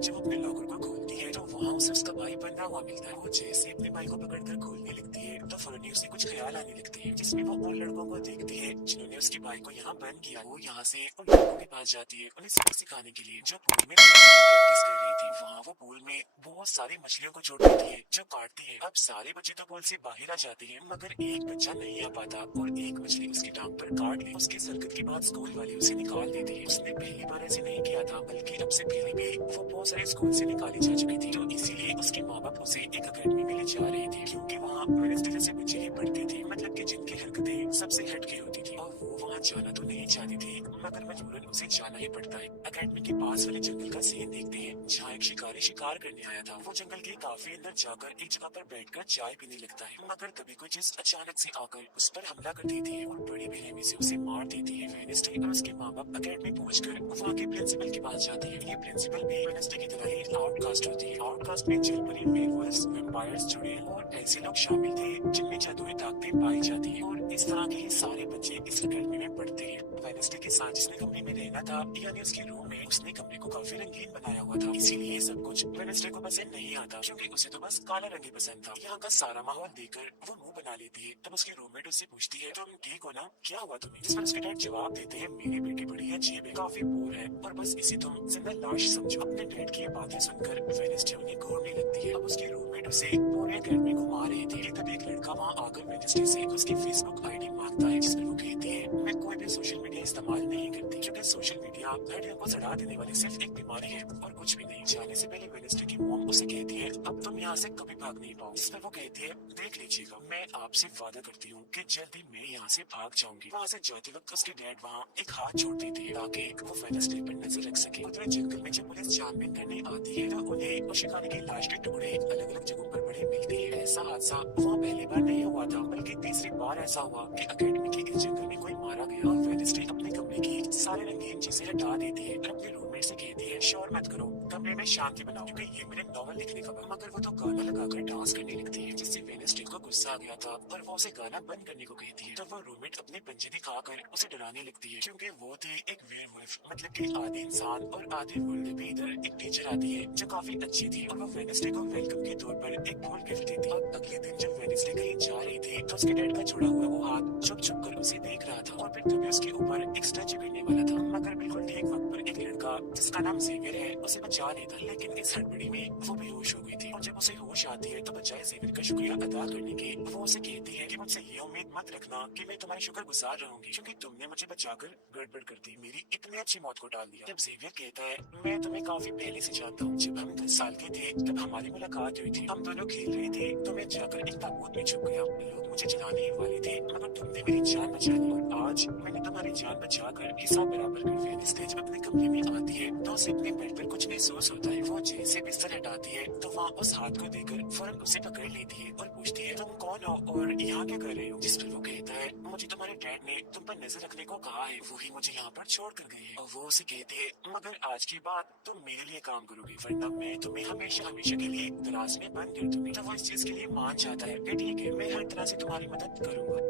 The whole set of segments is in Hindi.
जब अपने लॉकर को खोलती है तो वहाँ उसे उसका भाई बंधा हुआ मिलता है। वो जैसे अपने भाई को पकड़कर खोलने लगती है तो फौरन उसे कुछ ख्याल आने लगते हैं, जिसमें वो उन लड़कों को देखती है जिन्होंने उसके भाई को यहाँ बंद किया। वो यहाँ से उन लड़कों के पास जाती है उन्हें सबक सिखाने के लिए, जो पूल में प्रैक्टिस कर रही थी। वहाँ वो पूल में बहुत सारी मछलियों को छोड़ देती है जो काटती है। अब सारे बच्चे तो पूल से बाहर आ जाते हैं, मगर एक बच्चा नहीं आ पाता और एक मछली उसकी टांग पर काट ली। उसके सरकत के बाद स्कूल वाले उसे निकाल देते हैं। उसने पहली बार ऐसे नहीं किया था, बल्कि अब से पहले भी वो बहुत सारे स्कूल से निकाली जा चुकी थी, तो इसीलिए उसके माँ बाप उसे एक अकेडमी में ले जा रहे थे, क्योंकि वहाँ वेडनेसडे जैसे बच्चे ही पढ़ते थे, मतलब कि जिनकी हरकतें सबसे हटके होती थी। और वो वहाँ जाना तो नहीं चाहती थी, मगर मजबूरन उसे जाना ही पड़ता है। अकेडमी के पास वाले जंगल का सीन देखते हैं जहाँ एक शिकारी शिकार करने आया था। वो जंगल के काफी अंदर जाकर एक जगह पर बैठकर चाय पीने लगता है, मगर तभी कोई चीज अचानक से आकर उस पर हमला कर देती है और बड़ी बेरहमी से उसे मार देती है। वेडनेसडे और उसके माँ बाप अकेडमी पहुंचकर वहाँ के प्रिंसिपल के पास जाती है। ये प्रिंसिपल भी वेडनेसडे की तरह ही आउटकास्ट होती है। आउटकास्ट में जलपरी, वेयरवुल्व्स, वैम्पायर्स, चुड़ैल और ऐसे लोग शामिल थे जिनमें जादुई ताकतें पाई जाती है, और इस तरह के सारे बच्चे इस अकेडमी में पढ़ते हैं। वेडनेसडे के साथ जिसने कमरे में रहना था, यानी उसके रूम में, उसने कमरे को काफी रंगीन बनाया हुआ था, इसीलिए सब कुछ वेडनेसडे को पसंद नहीं आता, क्योंकि उसे तो बस काला रंग ही पसंद था। यहाँ का सारा माहौल देखकर वो मुंह बना लेती है। तब उसकी रूममेट उससे पूछती है, तुम ठीक हो ना, क्या हुआ तुम्हें? जिस पर उसके डैड जवाब देते हैं, मेरी बेटी बड़ी अजीब है, काफी बोर है और बस इसे तुम जिंदा लाश समझो। अपने डैड की ये बातें सुनकर वेडनेसडे उन्हें घूरने लगती है। अब उसकी रूममेट उसे पूरे अकेडमी घुमा रही थी, तब एक लड़का वहाँ आकर वेडनेसडे से उसकी फेसबुक आईडी मांगता है, जिसमें वो कहती है, मैं कोई भी सोशल मीडिया इस्तेमाल नहीं करती, क्योंकि सोशल मीडिया हड्डियों को सड़ा देने वाली सिर्फ एक बीमारी है और कुछ भी नहीं। जाने से पहले वेडनेसडे की मॉम उसे कहती है, अब तुम यहाँ से कभी भाग नहीं पाओ। इस पर वो कहती है, देख लीजिएगा, मैं आपसे वादा करती हूँ कि जल्दी मैं यहाँ से भाग जाऊंगी। वहाँ से जाते वक्त उसके डैड वहाँ एक हाथ छोड़ देते हैं ताकि वो वेडनेसडे पर नजर रख सके। उधर जंगल में जब पुलिस छानबीन करने आती है तो उन्हें उस शिकारी की लाश के टुकड़े अलग अलग जगहों पर पड़े मिलते हैं। ऐसा हादसा वहाँ पहली बार नहीं हुआ था, बल्कि तीसरी बार ऐसा हुआ कि अकेडमी के इस जंगल में कोई मारा गया। और वेडनेसडे अपने कमरे की सारे रंगीन चीजें हटा देती है और अपने रूममेट से कहती है, शोर मत करो, कमरे में शांति बनाओ, क्योंकि ये मेरे नॉवल लिखने का वक्त। मगर वो तो गाना लगाकर डांस करने लगती है, जिससे वेडनेसडे को गुस्सा आ गया था और वो उसे गाना बंद करने को कहती है। तो वो रूममेट अपने पंजे दिखाकर उसे डराने लगती है, क्योंकि वो थी एक वेयरवुल्फ, मतलब कि आधे इंसान और आधे वुल्फ। भी इधर एक टीचर आती है जो काफी अच्छी थी और वो वेडनेसडे को वेलकम के तौर पर एक फूल गिफ्ट देती। और अगले दिन जब वेडनेसडे कहीं जा रही थी तो उसके डैड का जुड़ा हुआ वो हाथ छुप छुप कर उसे देख रहा था, और फिर तभी उसके ऊपर एक स्टैचू गिरने वाला था, मगर बिल्कुल ठीक वक्त पर एक लड़का जिसका नाम जेवियर है उसे बचा लेता। लेकिन इस हड़बड़ी में वो बेहोश हो गई थी, और जब उसे होश आती है तो बजाय जेवियर का शुक्रिया अदा करने के, वो उसे कहती है कि मुझसे ये उम्मीद मत रखना कि मैं तुम्हारी शुक्रगुजार रहूंगी, क्योंकि तुमने मुझे बचाकर गड़बड़ कर दी, मेरी इतनी अच्छी मौत को टाल दिया। जब जेवियर कहता है, मैं तुम्हें काफी पहले से जानता हूँ, जब हम 10 साल के थे तब हमारी मुलाकात हुई थी, हम दोनों खेल रहे थे तो मैं जाकर एक ताबूत में छुप गया, लोग मुझे जलाने ही वाले थे, मगर तुमने मेरी जान बचा ली, और आज मैंने तुम्हारी जान बचाकर हिसाब बराबर कर दिया। वेडनेसडे जब अपने कमरे में आती है तो उसे अपने बेड पर कुछ महसूस होता है। वो जैसे बिस्तर हटाती है तो वहाँ उस हाथ को देखकर फौरन उसे पकड़ लेती है और पूछती है, तुम कौन हो और यहाँ क्या कर रहे हो? जिस पर वो कहता है, मुझे तुम्हारे डैड ने तुम पर नजर रखने को कहा है, वही मुझे यहाँ पर छोड़ कर गए हैं। और वो उसे कहती है, मगर आज के बाद तुम मेरे लिए काम करोगी, वरना मैं तुम्हें हमेशा हमेशा के लिए दराज में बंद कर दूंगी। तो वो इस चीज के लिए मान जाता है कि ठीक है, मैं हर तरह से तुम्हारी मदद करूंगा।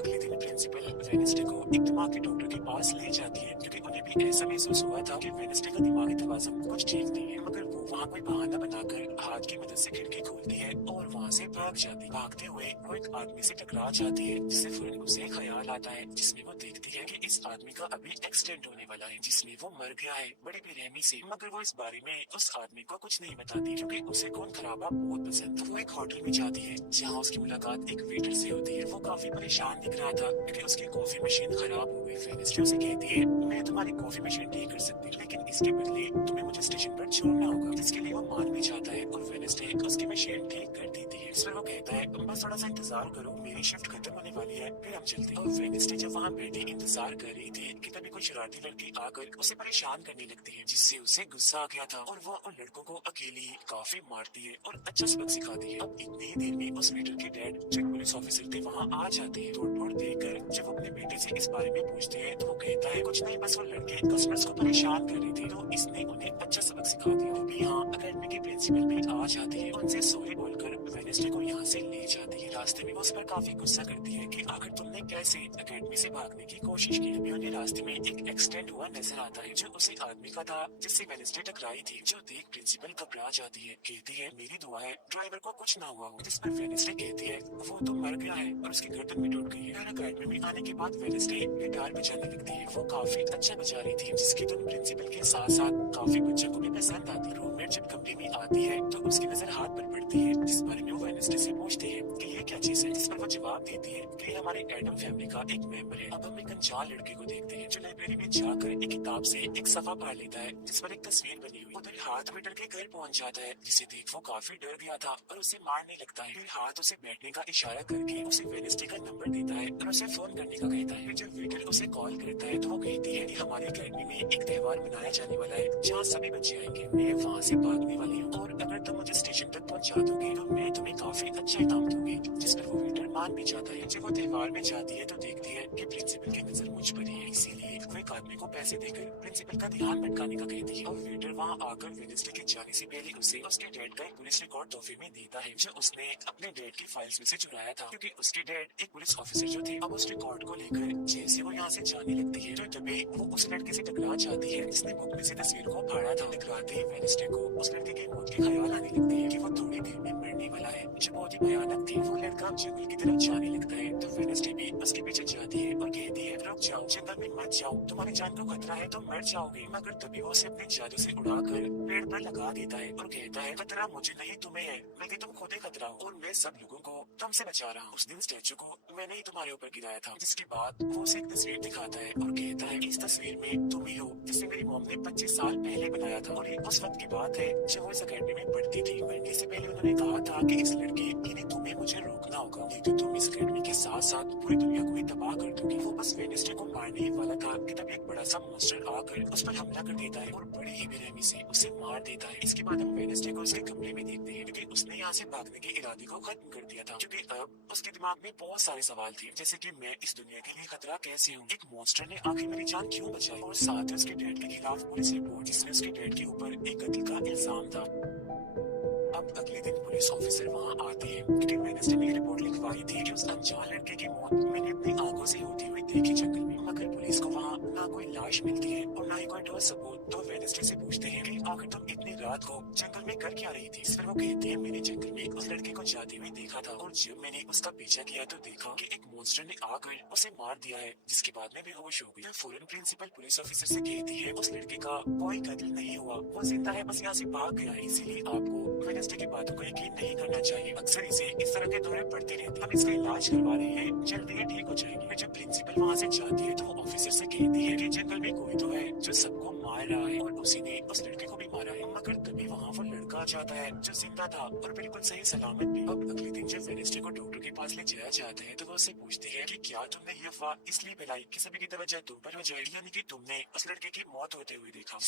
अगले दिन प्रिंसिपल वेडनेसडे को एक दिमाग के डॉक्टर के पास ले जाती है, क्योंकि उन्हें भी ऐसा महसूस हुआ था कि वेडनेसडे का दिमागी तवाज़ुन कुछ ठीक नहीं है। मगर वो वहाँ कोई बहाना बनाकर हाथ की मदद से खिड़की खोलती है और वहाँ से भाग जाती। भागते हुए वो एक आदमी से टकरा जाती है, जिससे फौरन उसे ख्याल आता है, जिसमें वो देखती है कि इस आदमी का अभी एक्सीडेंट होने वाला है, जिसमें वो मर गया है बड़ी बेरहमी से। मगर वो इस बारे में उस आदमी को कुछ नहीं बताती, क्योंकि उसे खून खराबा बहुत पसंद था। वो एक होटल में जाती है जहाँ उसकी मुलाकात एक वेटर से होती है। वो काफी परेशान दिख रहा था क्योंकि उसकी कॉफी मशीन खराब हो गई। वेडनेसडे उसे कहती है, मैं तुम्हारी कॉफी मशीन ठीक कर सकती, लेकिन इसके बदले तुम्हें मुझे स्टेशन पर छोड़ना होगा, जिसके लिए वो मान भी जाता है और वेडनेसडे उसकी मशीन ठीक कर देती है। इस पर वो कहता है, बस थोड़ा सा इंतजार करो, मेरी शिफ्ट खत्म होने वाली है, फिर हम चलते हैं। और वेडनेसडे जब वहाँ बैठी इंतजार कर रही थी कि तभी कोई शरारती लड़की आकर उसे परेशान करने लगती है, जिससे उसे गुस्सा आ गया था और वो उन लड़कों को अकेली काफी मारती है और अच्छा सबक सिखाती है। अब इतनी ही देर में उस वेटर के डैड जो पुलिस ऑफिसर थे वहाँ आ जाते हैं। तोड़ देखकर जब वो अपने बेटे से इस बारे में पूछते हैं तो वो कहता है, कुछ नहीं, बस वो लड़के कस्टमर्स को परेशान कर रहे थे, तो इसने उन्हें अच्छा सबक सिखा दिया। तभी यहाँ अकेडमी के प्रिंसिपल भी आ जाती है, उनसे सॉरी बोलकर वेडनेसडे को यहाँ से ले जाती है। रास्ते में वो उस पर काफी गुस्सा करती है कि आखिर तुमने कैसे एकेडमी से भागने की कोशिश की। तभी उन्हें रास्ते में एक एक्सीडेंट हुआ नजर आता है जो उसी आदमी का था जिससे वेडनेसडे टकराई थी, जो देख प्रिंसिपल घबरा जाती है। कहती है मेरी दुआ है ड्राइवर को कुछ ना हुआ हो, जिस पर वेडनेसडे कहती है वो तो मर गया है और उसकी गर्दन भी टूट गई है। एकेडमी में आने के बाद वेडनेसडे गिटार बजाने लगती है। वो काफी अच्छा बजा रही थी जिसकी धुन प्रिंसिपल के साथ साथ काफी बच्चों को भी पसंद आती है। रूममेट जब कमरे में आती है तो उसकी नजर हाथ पर पड़ती है, जिस बारे में वो वेडनेसडे से पूछती है कि ये क्या चीज है, जिस पर वो जवाब देती है कि हमारे एडम फैमिली का एक मेंबर है। अब हम एक अनजान लड़के को देखते हैं जो लाइब्रेरी में जाकर एक किताब से एक सफा पढ़ लेता है जिस पर एक तस्वीर बनी हुई। उधर हाथ भी डर के घर पहुंच जाता है, जिसे देख वो काफी डर गया था और उसे मारने लगता है। फिर हाथ उसे बैठने का इशारा करके उसे वेडनेसडे का नंबर देता है और उसे फोन करने का कहता है। जब वेटर उसे कॉल करता है तो वो कहती है कि हमारे अकेडमी में एक त्योहार मनाया जाने वाला है जहाँ सभी बच्चे आएंगे। मैं वहाँ से भागने वाली हूँ और अगर तुम मुझे स्टेशन तक पहुँचा दोगे तो मैं तुम्हें काफी अच्छा इनाम दूंगी, जिस पर वो वेटर मान भी जाता है। जब वो त्योहार में जाती है तो देखती है कि प्रिंसिपल की नजर मुझ पर ही है, इसीलिए वो एक आदमी को पैसे देकर प्रिंसिपल का ध्यान भटकाने का कहती है। और वेटर वहाँ आकर वेडनेसडे के जाने से पहले उसे उसके डैड का एक पुलिस रिकॉर्ड तोहफे में देता है जो उसने अपने डैड की फाइल्स में से चुराया था, क्योंकि उसके डैड एक पुलिस ऑफिसर जो थे। अब उस रिकॉर्ड को लेकर जैसे वो यहाँ से जाने लगती है तो तभी वो उस लड़के से टकरा जाती है जिसने बुक में से तस्वीर को फाड़ा था। टकराते ही वेडनेसडे को उस लड़के के मौत के ख्याल आने लगते हैं कि वो थोड़ी देर में मरने वाला है, जो बहुत ही भयानक थी। वो लड़का जंगल की तरफ जाने लगता है तो वेडनेसडे भी उसके पीछे जाती है और कहती है रुक जाओ, जंगल में मत जाओ, तुम्हारी जान को खतरा है, तुम मर जाओगे। मगर तभी वो उसे अपने जादू से उड़ाकर पेड़ पर लगा देता है और कहता है खतरा मुझे नहीं तुम्हें है, मैं तुम खुद ही खतरा हो और मैं सब लोगों को तुमसे बचा रहा हूँ। उस दिन स्टैचू को मैंने ही तुम्हारे ऊपर गिराया था। जिसके बाद वो उसे एक तस्वीर दिखाता है और कहता है इस तस्वीर में तुम ही हो जिसे मेरी मॉम ने 25 साल पहले बनाया था। और ये उस वक्त की बात है जब वो इस अकेडमी में पढ़ती थी। मरने से पहले उन्होंने कहा था कि इस लड़की यानी तुम्हें मुझे रोकना होगा, नहीं तो तुम इस अकेडमी के साथ साथ पूरी दुनिया को ही तबाह कर दोगी। वो बस वेडनेसडे को मारने ही वाला था कि तब एक बड़ा सा मॉन्स्टर आकर उस पर हमला कर देता है और बड़ी ही बेरहमी से उसे मार देता है। इसके बाद हम वेडनेसडे को उसके कमरे में देखते हैं क्योंकि उसने यहाँ से भागने के इरादे को खत्म कर दिया था, क्योंकि अब उसके दिमाग में बहुत सारे सवाल थे, जैसे कि मैं इस दुनिया के लिए खतरा कैसे हूँ, एक मॉन्स्टर ने आखिर मेरी जान क्यों बचाई, और साथ ही उसके डैड के खिलाफ पुलिस रिपोर्ट जिसमें उसके डैड के ऊपर एक कत्ल का इल्जाम था। अब अगले दिन पुलिस ऑफिसर वहाँ आते हैं क्योंकि वेडनेसडे ने रिपोर्ट लिखवाई थी कि उस अनजान लड़के की मौत मैंने अपनी आंखों से होती हुई देखी जंगल में। मगर पुलिस को वहाँ ना कोई लाश मिलती है और ना ही कोई ठोस सबूत। तो वेडनेसडे से पूछते हैं कि आखिर तुम इतनी रात को जंगल में कर क्या रही थी। इस पर वो कहती है मैंने जंगल में उस लड़के को जाते हुए देखा था और जब मैंने उसका पीछा किया तो देखा कि एक मॉन्स्टर ने आकर उसे मार दिया है, जिसके बाद में बेहोश हो गई। फौरन प्रिंसिपल पुलिस ऑफिसर से कहती है उस लड़के का कोई कत्ल नहीं हुआ, वो जिंदा है, बस यहाँ से भाग गया है। इसीलिए आपको वेडनेसडे की बातों को यकीन नहीं करना चाहिए। अक्सर इसे इस तरह के दौरे पड़ते रहते, हम इसका इलाज करवा रहे हैं, जल्दी ही ठीक हो जाएगी। जब प्रिंसिपल वहाँ से जाती है तो वो ऑफिसर से कहती है कि जंगल में कोई तो है जो सबको मार रहा है और उसी ने उस लड़के को भी मारा है। मगर तभी वहाँ वो लड़का आ जाता है जो जिंदा था और बिल्कुल सही सलामत भी। अब अगले दिन जब वेडनेसडे को डॉक्टर के पास ले जाया जाता है तो वो उससे पूछती है कि क्या तुमने ये अफवाह इसलिए फैलाई कि सभी की तवज्जो तुम पर हो जाए, यानी कि तुमने उस लड़के की मौत होते हुए देखा।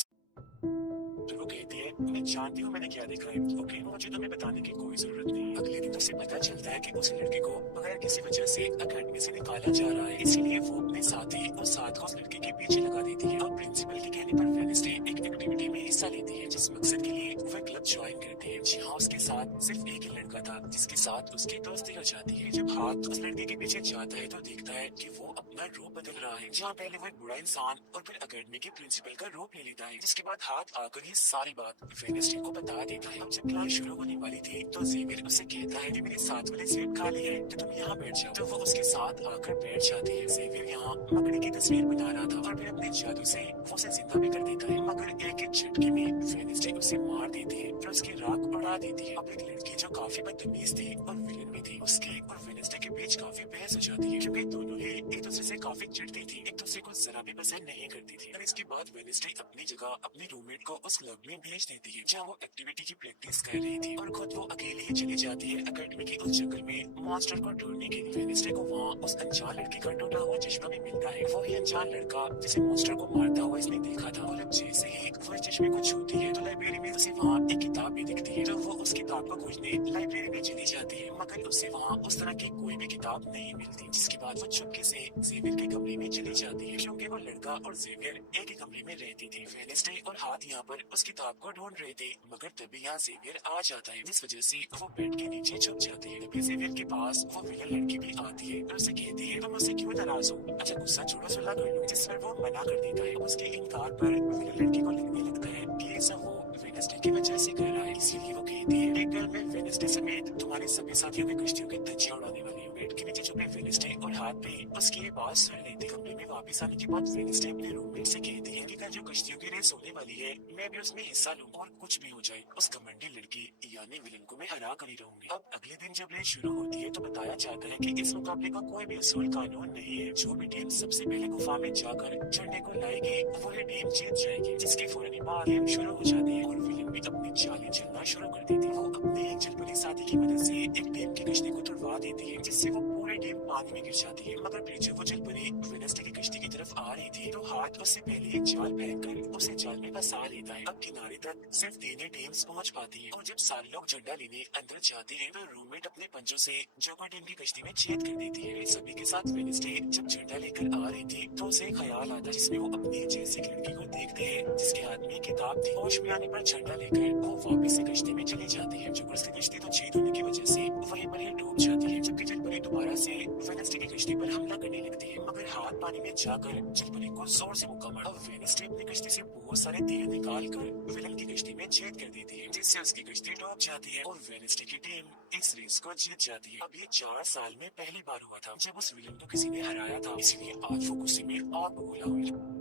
तो वो कहती है मैं जानती हूँ मैंने क्या देखा है, ओके मुझे तुम्हें बताने की कोई जरूरत नहीं। अगले दिन उसे पता चलता है कि उस लड़के को बगैर किसी वजह से अकेडमी से निकाला जा रहा है, इसीलिए वो अपने साथी और साथ को उस लड़के के पीछे लगा देती है। और प्रिंसिपल के कहने पर वेडनेसडे एक एक्टिविटी में हिस्सा लेती है जिस मकसद के लिए वो क्लब ज्वाइन करती है, जहाँ उसके साथ सिर्फ एक ही लड़का था जिसके साथ उसकी दोस्ती हो जाती है। जब हाथ उस लड़के के पीछे जाता है तो देखता है कि वो अपना रूप बदल रहा है, जहाँ पहले वो एक बुरा इंसान और फिर अकेडमी के प्रिंसिपल का रूप ले लेता है। जिसके बाद हाथ आकर ये सारी बात वेडनेसडे को बता देता है। जब क्लास शुरू होने वाली थी तो जेवियर उससे कहता है कि मेरे साथ वाले सीट खाली है तो तुम यहाँ बैठ जाओ। तो वो उसके साथ आकर बैठ जाती है। जेवियर यहाँ मकड़ी की तस्वीर बना रहा था और फिर अपने जादू से वो उसे जिंदा भी कर देता है, मगर एक झटके में वेडनेसडे उसे मार देती है और उसकी राख उड़ा देती है। अब एक लड़की जो काफी बदतमीज थी और विलन भी थी, उसके और वेडनेसडे के बीच काफी बहस हो जाती है क्योंकि दोनों ही एक दूसरे से काफी चिढ़ती थी, एक दूसरे को जरा भी पसंद नहीं करती थी। और इसके बाद वेडनेसडे अपनी जगह अपने रूममेट को उस क्लब में भेज देती है जहाँ वो एक्टिविटी की प्रैक्टिस कर रही थी और खुद वो अकेले ही चली जाती है अकेडमी के उस जंगल में मॉन्स्टर को ढूंढने के लिए। वेडनेसडे को वहाँ उस अनजान लड़के का टूटा हुआ चश्मा भी मिलता है, वही अनजान लड़का जिसे मॉन्स्टर को मारता हुआ इसने देखा था। और अब जैसे ही वो इस चश्मे को छूती है तो लाइब्रेरी में उसे वहाँ एक किताब भी दिखती है। तो वो उस किताब किताब को खोजने लाइब्रेरी में चली जाती है, मगर उसे वहाँ उस तरह की कोई भी किताब नहीं मिलती। जिसके बाद वो चुपके से जेवियर के कमरे में चली जाती है, क्योंकि वो लड़का और जेवियर एक ही कमरे में रहती थी। वेडनेसडे और हाथ यहाँ पर उस किताब को ढूंढ रहे थे, मगर तभी यहाँ जेवियर आ जाता है, जिस वजह से वो बेड के नीचे छुप जाती है। तभी जेवियर के पास वो विलन लड़की भी आती है और उसे कहती है, तुम मुझसे क्यों नाराज हो? अच्छा गुस्सा छोड़ो, सुलह कर लो। जिस पर वो मना कर देता है। उसके इनकार पर विलन लड़की को लगने लगता है कि ये सब वो वेडनेसडे की वजह से कर रहा है, इसीलिए वो कहती है, एक घर में वेडनेसडे समेत तुम्हारे सभी साथियों की कश्तियों की धज्जियां उड़ाने वाली हूँ। बेड के नीचे छुपे वेडनेसडे और हाथ भी उसकी ये बात सुन लेते। कमरे में वापस आने के बाद वेडनेसडे अपने रूममेट से कहती है कि कल जो कश्तियों की रेस होने वाली है, मैं भी उसमें हिस्सा लूं और कुछ भी हो जाए, उस घमंडी लड़की यानी विलन को मैं हरा कर ही रहूंगी। अब अगले दिन जब रेस शुरू होती है तो बताया जाता है कि इस मुकाबले का कोई भी असूल कानून नहीं है। जो भी टीम सबसे पहले गुफा में जाकर झंडे को लाएगी वही टीम जीत जाएगी। जिसके फौरन बाद गेम शुरू हो जाती है और विलन भी अपनी चालें चलना शुरू कर देती है। वो अपने एक जलपरी साथी की मदद से एक टीम की कश्ती को तुड़वा देती है, जिससे वो पूरी टीम पानी में गिर जाती है। मगर फिर जब वो जलपरी वेडनेसडे की कश्ती की तरफ आ रही थी तो हाथ उससे पहले एक जाल फेंककर उसे जाल में फंसा लेता है। अब किनारे तक सिर्फ तीन ही टीम्स पहुंच पाती है और जब सारे लोग झंडा लेने अंदर जाते हैं तो रूममेट अपने पंजों से जोकर टीम की कश्ती में छेद कर देती है। सभी के साथ वेडनेसडे जब झंडा लेकर आ रही थी तो उसे ख्याल आता, जिसमें वो अपनी जैसी लड़की को देखते हैं जिसके हाथ में किताब थी। होश में आने पर झंडा लेकर वो वापस से कश्ती में चली जाती है। जोकर की कश्ती तो छेद होने की वजह से वहीं पर ही डूब जाती है, जबकि जलपरी दोबारा से वेडनेसडे की कश्ती पर हमला करने लगती है, मगर हाथ पानी में जाकर जलपरी को जोर से मुक्का मारा। वेडनेसडे अपनी कश्ती से बहुत सारे तीर निकाल कर विलन की कश्ती में छेद कर देती है, जिससे उसकी कश्ती डूब जाती है और वेडनेसडे की टीम इस रेस को जीत जाती है। अब ये 4 साल में पहली बार हुआ था जब उस विलन को किसी ने हराया था, इसलिए आज वो गुस्से में आग बबूला हुई।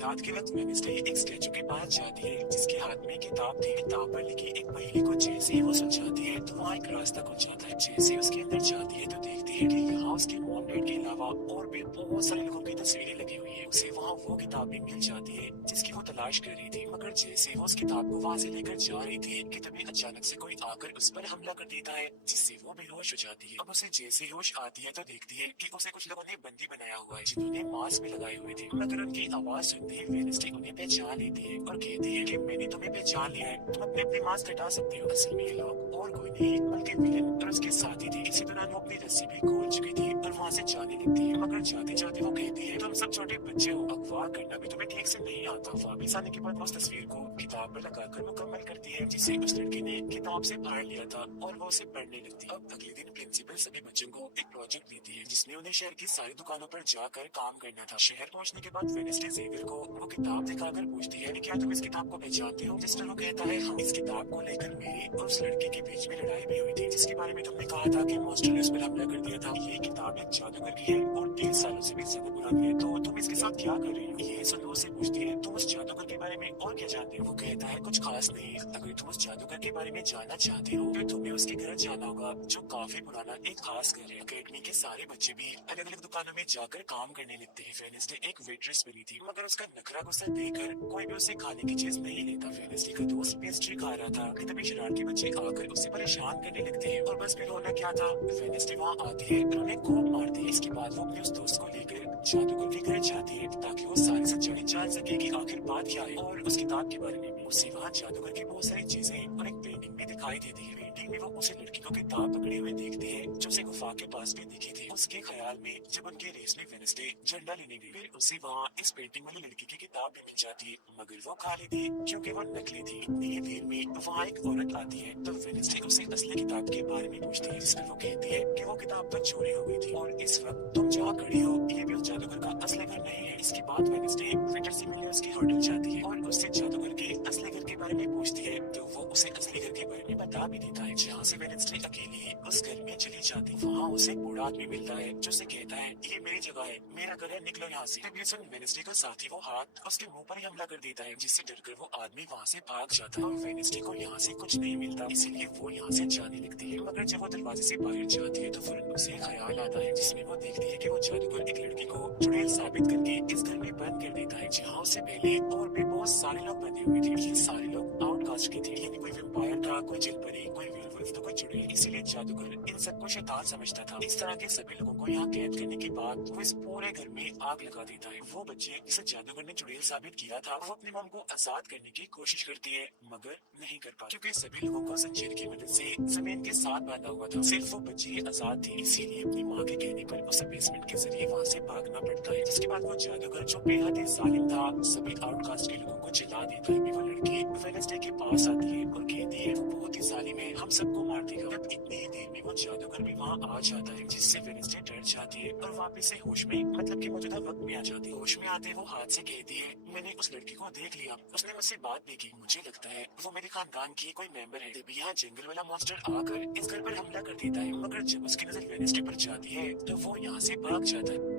रात के वक्त वेडनेसडे एक स्टैचू के पास जाती है जिसके हाथ में किताब थी। किताब पर लिखी एक पहेली को जैसे ही वो सुलझाती है तो वहाँ एक रास्ता खुल जाता है। जैसे उसके अंदर जाती है तो देखती है कि यहाँ उसके मॉम डैड के अलावा और भी बहुत सारे लोगों की तस्वीरें लगी हुई है। उसे वहाँ वो किताब भी मिल जाती है जिसकी वो तलाश कर रही थी, मगर जैसे वो उस किताब को वहाँ से लेकर जा रही थी कि तभी अचानक से कोई आकर उस पर हमला कर देता है, जिससे वो बेहोश हो जाती है। अब उसे जैसे ही होश आती है तो देखती है कि उसे कुछ लोगों ने बंदी बनाया हुआ है जिन्होंने मास्क भी लगाए हुए थे, मगर उनकी आवाज सुनते ही वेडनेसडे उन्हें पहचान लेती है और कहती है कि मैंने तुम्हें पहचान लिया है, तुम अपने अपने मास्क हटा सकते हो। असल में ये लोग और कोई नहीं बल्कि विलन और उसके साथी थे। इसी दौरान वो अपनी रस्सी भी खोल चुकी थी और वहाँ से जाने लगती है, मगर जाते जाते वो कहती है तुम सब छोटे बच्चे हो, अगवा करना भी तुम्हें ठीक से नहीं आता। वापिस आने के बाद वो उस तस्वीर को किताब पर लगाकर मुकम्मल करती है जिसे उस लड़की ने किताब से फाड़ लिया था और वो उसे पढ़ने लगती है। अब अगले दिन प्रिंसिपल सभी बच्चों को एक प्रोजेक्ट देती है जिसमें उन्हें शहर की सारी दुकानों पर जाकर काम करना था। शहर पहुंचने के बाद वेडनेसडे जेवियर को वो किताब दिखाकर पूछती है कि क्या तुम इस किताब को पहचानते हो? जिस पर वो कहता है हाँ, इस किताब को लेकर मेरी और उस लड़के के बीच में लड़ाई भी हुई थी जिसके बारे में तुमने कहा था कि मॉन्स्टर ने उस पर हमला कर दिया था। ये किताब एक जादूगर की है और 3 सालों से भी ज्यादा पुरानी है, तो तुम इसके साथ क्या कर रही हो? ये सुन वो उससे पूछती है तुम उस जादूगर के बारे में और क्या जानते हो? वो कहता है कुछ खास नहीं, अगर तुम उस जादूगर के बारे में जानना चाहते हो तो तुम्हें उसके घर जाना होगा जो काफी पुराना एक खास घर है। अकेडमी के सारे बच्चे भी अलग अलग दुकानों में जाकर काम करने लगते हैं। वेडनेसडे एक वेट्रेस बनी थी, मगर उसका नखरा गुस्सा देखकर कोई भी उसे खाने की चीज नहीं लेता। वेडनेसडे का दोस्त पेस्ट्री खा रहा था कि तभी शरारती बच्चे आकर उसे परेशान करने लगते हैं और बस फिर होना क्या था, वेडनेसडे वहाँ आती है और उन्हें खूब मारती है। इसके बाद वो अपने उस दोस्त को लेकर जादूगर के घर जाती है ताकि वो सारी सच्चाई जान सके कि आखिर बात क्या है और उस किताब के बारे में भी। उसे वहाँ जादूगर की बहुत सारी चीजें और एक पेंटिंग भी दिखाई देती है। पेंटिंग में वो उसे लड़की को किताब पकड़े हुए देखते हैं जो उसे गुफा के पास भी दिखी थी। उसके ख्याल में जब उनके रेस में वेडनेसडे झंडा लेने गई, फिर उसे वहाँ इस पेंटिंग वाली लड़की की किताब भी मिल जाती है, मगर वो खाली थी क्योंकि वो नकली थी। इतनी ही देर में वहाँ एक औरत आती है तो वेडनेसडे उसे असली किताब के बारे में पूछती है, जिसमें वो कहती है कि वो किताब तो चोरी हो गई थी और इस वक्त तुम जहाँ खड़ी हो ये भी उस जादूगर का असली घर नहीं है। इसके बाद वेडनेसडे विक्टर से मिलने उसके होटल जाती है और उससे जादूगर के असली घर के बारे में पूछती है तो वो उसे असली घर के बारे में बता भी देता है। जहाँ से वेडनेसडे अकेली उस घर में चली जाती, वहाँ उसे एक बूढ़ा आदमी मिलता है जो उसे कहता है ये मेरी जगह है, मेरा घर है, निकलो यहाँ से। तब ये सुन वेडनेसडे का साथी वो हाथ उसके मुंह पर ही हमला कर देता है, जिससे डरकर वो आदमी वहाँ से भाग जाता है। और वेडनेसडे को यहाँ से कुछ नहीं मिलता, इसीलिए वो यहाँ से जाने लगती है, मगर जब वो दरवाजे से बाहर जाती है तो फिर उसे ख्याल आता है जिसमें वो देखती है कि वो जादूगर एक लड़की को चुड़ैल साबित करके इस घर में बंद कर देता है, जहाँ उससे पहले और भी बहुत सारे लोग बंधे हुए थे। ये सारे लोग आउटकास्ट के थे, यानी कोई वेम्पायर था, कोई जलपरी, कोई वुल्फ तो कोई चुड़ैल, इसीलिए जादूगर इन सबको शैतान समझता था। इस तरह के सभी लोगों को यहाँ कैद करने के बाद वो इस पूरे घर में आग लगा देता है। वो बच्चे जिसे जादूगर ने चुड़ैल साबित किया था, वो अपनी मॉम को आजाद करने की कोशिश करती है, मगर नहीं कर पाती, क्योंकि सभी लोगों को जंजीर की मदद से जमीन के साथ बांधा हुआ था। सिर्फ वो बच्ची आजाद थी, इसीलिए अपनी माँ के कहने पर उसे बेसमेंट के जरिए वहाँ से भागना पड़ता है। जिसके बाद वो जादूगर जो बेहद ही जालिम था, सभी आउटकास्ट के लोगों को चिल्ला देता है। वो लड़की वेडनेसडे के पास आती है और कहती है वो बहुत ही जालिम है, हम सबको मार देगा। अब इतनी ही देर में वो जादूगर भी वहाँ आ जाता है, जिससे वेडनेसडे डर जाती है और वापस से होश में, मतलब कि मौजूदा वक्त में आ जाती है। होश में आते वो हाथ से कहती है, मैंने उस लड़की को देख लिया, उसने मुझसे बात भी की, मुझे लगता है वो मेरे खानदान की कोई मेंबर है। तभी यहाँ जंगल वाला मॉन्स्टर आकर इस घर पर हमला कर देता है, मगर जब उसकी नजर वेडनेसडे पर जाती है तो वो यहाँ से भाग जाता है।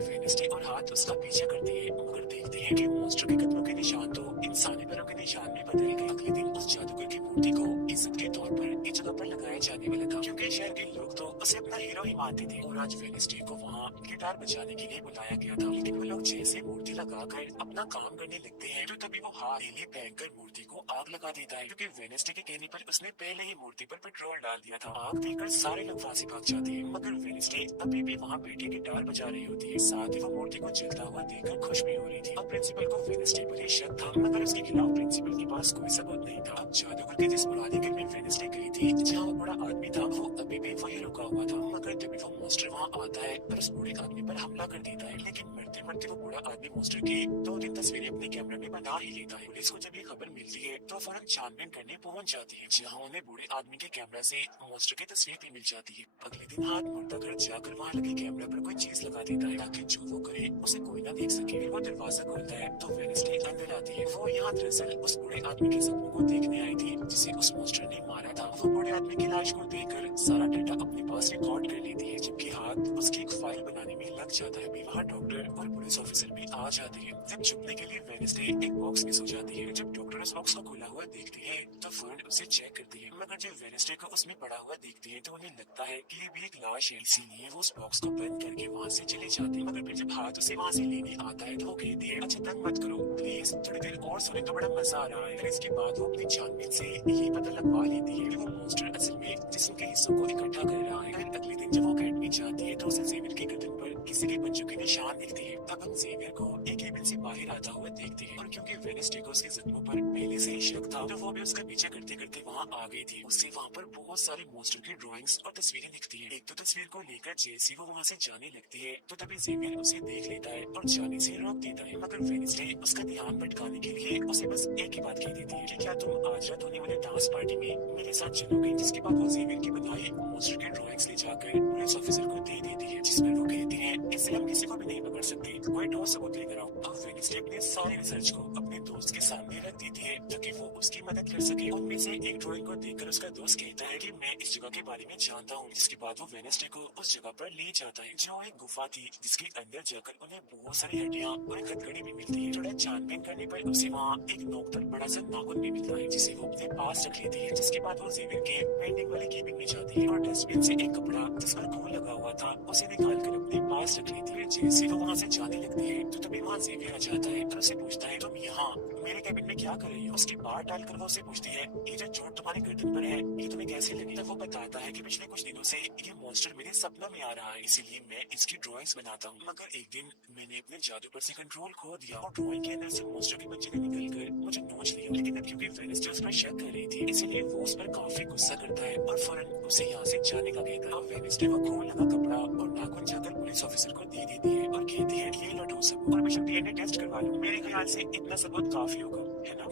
वेडनेसडे और हाथ उसका पीछा करती है, मगर देखते हैं कि मॉन्स्टर के कदमों के निशान तो इंसानी पैरों के निशान में बदल गए। अगले दिन उस जादूगर की मूर्ति को इज्जत के तौर पर इस जगह पर लगाया जाने वाला था, क्योंकि शहर के लोग तो उसे अपना हीरो ही मानते थे। और आज वेडनेसडे को वहाँ गिटार बजाने के लिए बुलाया गया था, लेकिन वो लोग जैसे मूर्ति लगाकर अपना काम करने लगते हैं तो तभी वो हाथ ले फेंककर मूर्ति को आग लगा देता है, क्योंकि वेडनेसडे के कहने पर उसने पहले ही मूर्ति पर पेट्रोल डाल दिया था। आग देखकर सारे लोग वहाँ से भाग जाते हैं, मगर वेडनेसडे अभी भी वहाँ बैठी गिटार बजा रही होती है। साथ ही वो मूर्ति को जलता हुआ देखकर खुश भी हो रही थी। अब प्रिंसिपल को वेडनेसडे पर ही शक था, मगर उसके खिलाफ प्रिंसिपल के पास कोई सबूत नहीं था। अब जादूगर के जिस पुराने घर में वेडनेसडे गई थी, जहाँ वो बड़ा आदमी था, वो अभी भी वहीं रुका हुआ था, मगर तभी वो मॉन्स्टर वहाँ आता है और उस बूढ़े आदमी पर हमला कर देता है। लेकिन मरते मरते वो बूढ़ा आदमी मॉन्स्टर की 2-3 तस्वीरें अपने कैमरे में बना ही लेता है। पुलिस को जब ये खबर मिलती है तो फौरन छानबीन करने पहुंच जाती है, जहाँ उन्हें बूढ़े आदमी के कैमरा से मॉन्स्टर की तस्वीर भी मिल जाती है। अगले दिन हाथ मुर्दा घर जाकर वहाँ लगे कैमरा पर कोई चीज लगा देता है, ताकि जो वो करे उसे कोई ना देख सके। वो दरवाजा खोलता है तो वेडनेसडे अंदर आती है। वो यहाँ दरअसल उस बूढ़े आदमी के जख्मों को देखने आई थी, जिसे उस मॉन्स्टर ने मारा था। वो बूढ़े आदमी की लाश को देखकर सारा डेटा अपने पास रिकॉर्ड कर लेती है, जबकि हाथ उसकी एक फाइल बनाने में लग जाता है। अभी वहाँ डॉक्टर और पुलिस ऑफिसर भी आ जाते हैं। जब छुपने के लिए वेडनेसडे एक बॉक्स में सो जाती है। जब डॉक्टर उस बॉक्स को खुला हुआ देखती है तो फौरन उसे चेक करती है, मगर जब वेडनेसडे को उसमें पड़ा हुआ देखती है तो उन्हें लगता है कि ये भी एक लाश है, इसीलिए वो उस बॉक्स को बंद करके वहाँ से चले जाते हैं। मगर फिर जब हाथ उसे वहाँ से लेने आता है तो वो कहती है, अच्छा तंग मत करो प्लीज, थोड़ी देर और सोने तो बड़ा मजा आ रहा है। फिर इसके बाद वो अपनी छानबीन से ये पता लगवा लेती है कि वो मॉन्स्टर असल में जिस्म के हिस्सों को इकट्ठा कर रहा है। फिर अगले दिन जब वो अकेडमी जाती है तो उसे जेवियर के गर्दन पर किसी के पंजों के निशान दिखते हैं। तब हम जेवियर को एक केबिन से बाहर आता हुआ देखते हैं, और क्योंकि वेडनेसडे को उसके जख्मों पर पहले से ही शक था तो वो भी उसका पीछा करते करते वहाँ आ गई थी। उससे वहाँ पर बहुत सारे मॉन्स्टर की ड्राइंग्स और तस्वीरें दिखती हैं। एक तो तस्वीर को लेकर जैसे वो वहाँ से जाने लगती है तो तभी जेवियर उसे देख लेता है और जाने से रोक देता है, मगर वेडनेसडे उसका ध्यान भटकाने के लिए उसे बस एक ही बात कह देती है कि क्या तुम आज रात होने वाले डांस पार्टी में मेरे साथ चलोगे। जिसके बाद वो जेवियर की बनाई मॉन्स्टर की ड्राइंग्स ले जाकर पुलिस ऑफिसर को दे देती है, जिसमें वो कहती है इससे हम किसी को भी नहीं पकड़ सकते, कोई ठोस सबूत लेकर आओ। अब वेडनेसडे अपने सारे रिसर्च को अपने दोस्त के सामने रख देती है ताकि वो उसकी मदद कर सके। उनमें से एक ड्राइंग को देखकर उसका दोस्त कहता है कि मैं इस जगह के बारे में जानता हूँ। जिसके बाद वो वेडनेसडे को उस जगह पर ले जाता है, जो एक गुफा थी, जिसके अंदर जाकर उन्हें बहुत सारी हड्डियाँ और एक हथकड़ी भी मिलती है। थोड़ा छानबीन करने पर उसे वहाँ एक नोक पर बड़ा सा नाखून भी मिलता है, जिसे वो अपने पास रख लेती है। जिसके बाद वो जेवियर के पेंटिंग वाले केबिन में जाती है और डस्टबिन से एक कपड़ा जिस पर खून लगा हुआ था उसे निकाल कर अपने पास रख लेती है। जैसे वो वहाँ से जाने लगती है तो तभी वहाँ जेवियर आ जाता है और उसे पूछता है, तुम यहाँ मेरे केबिन में क्या कर रही हो। उसकी बात डालकर वो उसे पूछती है, ये जो चोट तुम्हारे गर्दन पर है ये तुम्हें कैसे लगी। तब वो बताता है कि पिछले कुछ दिनों से ये मॉन्स्टर मेरे सपनों में आ रहा है, इसीलिए मैं इसकी ड्राइंग्स बनाता हूँ। मगर एक दिन मैंने अपने जादू पर से कंट्रोल खो दिया और ड्राइंग के अंदर से मॉन्स्टर के बच्चे ने निकलकर मुझे नोच लिया। लेकिन अब क्योंकि वेडनेसडे उस पर शक कर रही थी, इसीलिए वो उस पर काफी गुस्सा करता है और फौरन उसे यहाँ से जाने का कहता है। अब वेडनेसडे वो खून लगा कपड़ा और नाखून जाकर पुलिस ऑफिसर को दे देती है और कहती है ये लो ठोस सबूत और बेशक डीएनए टेस्ट करवा लो, मेरे ख्याल से इतना सबूत काफी होगा, है ना।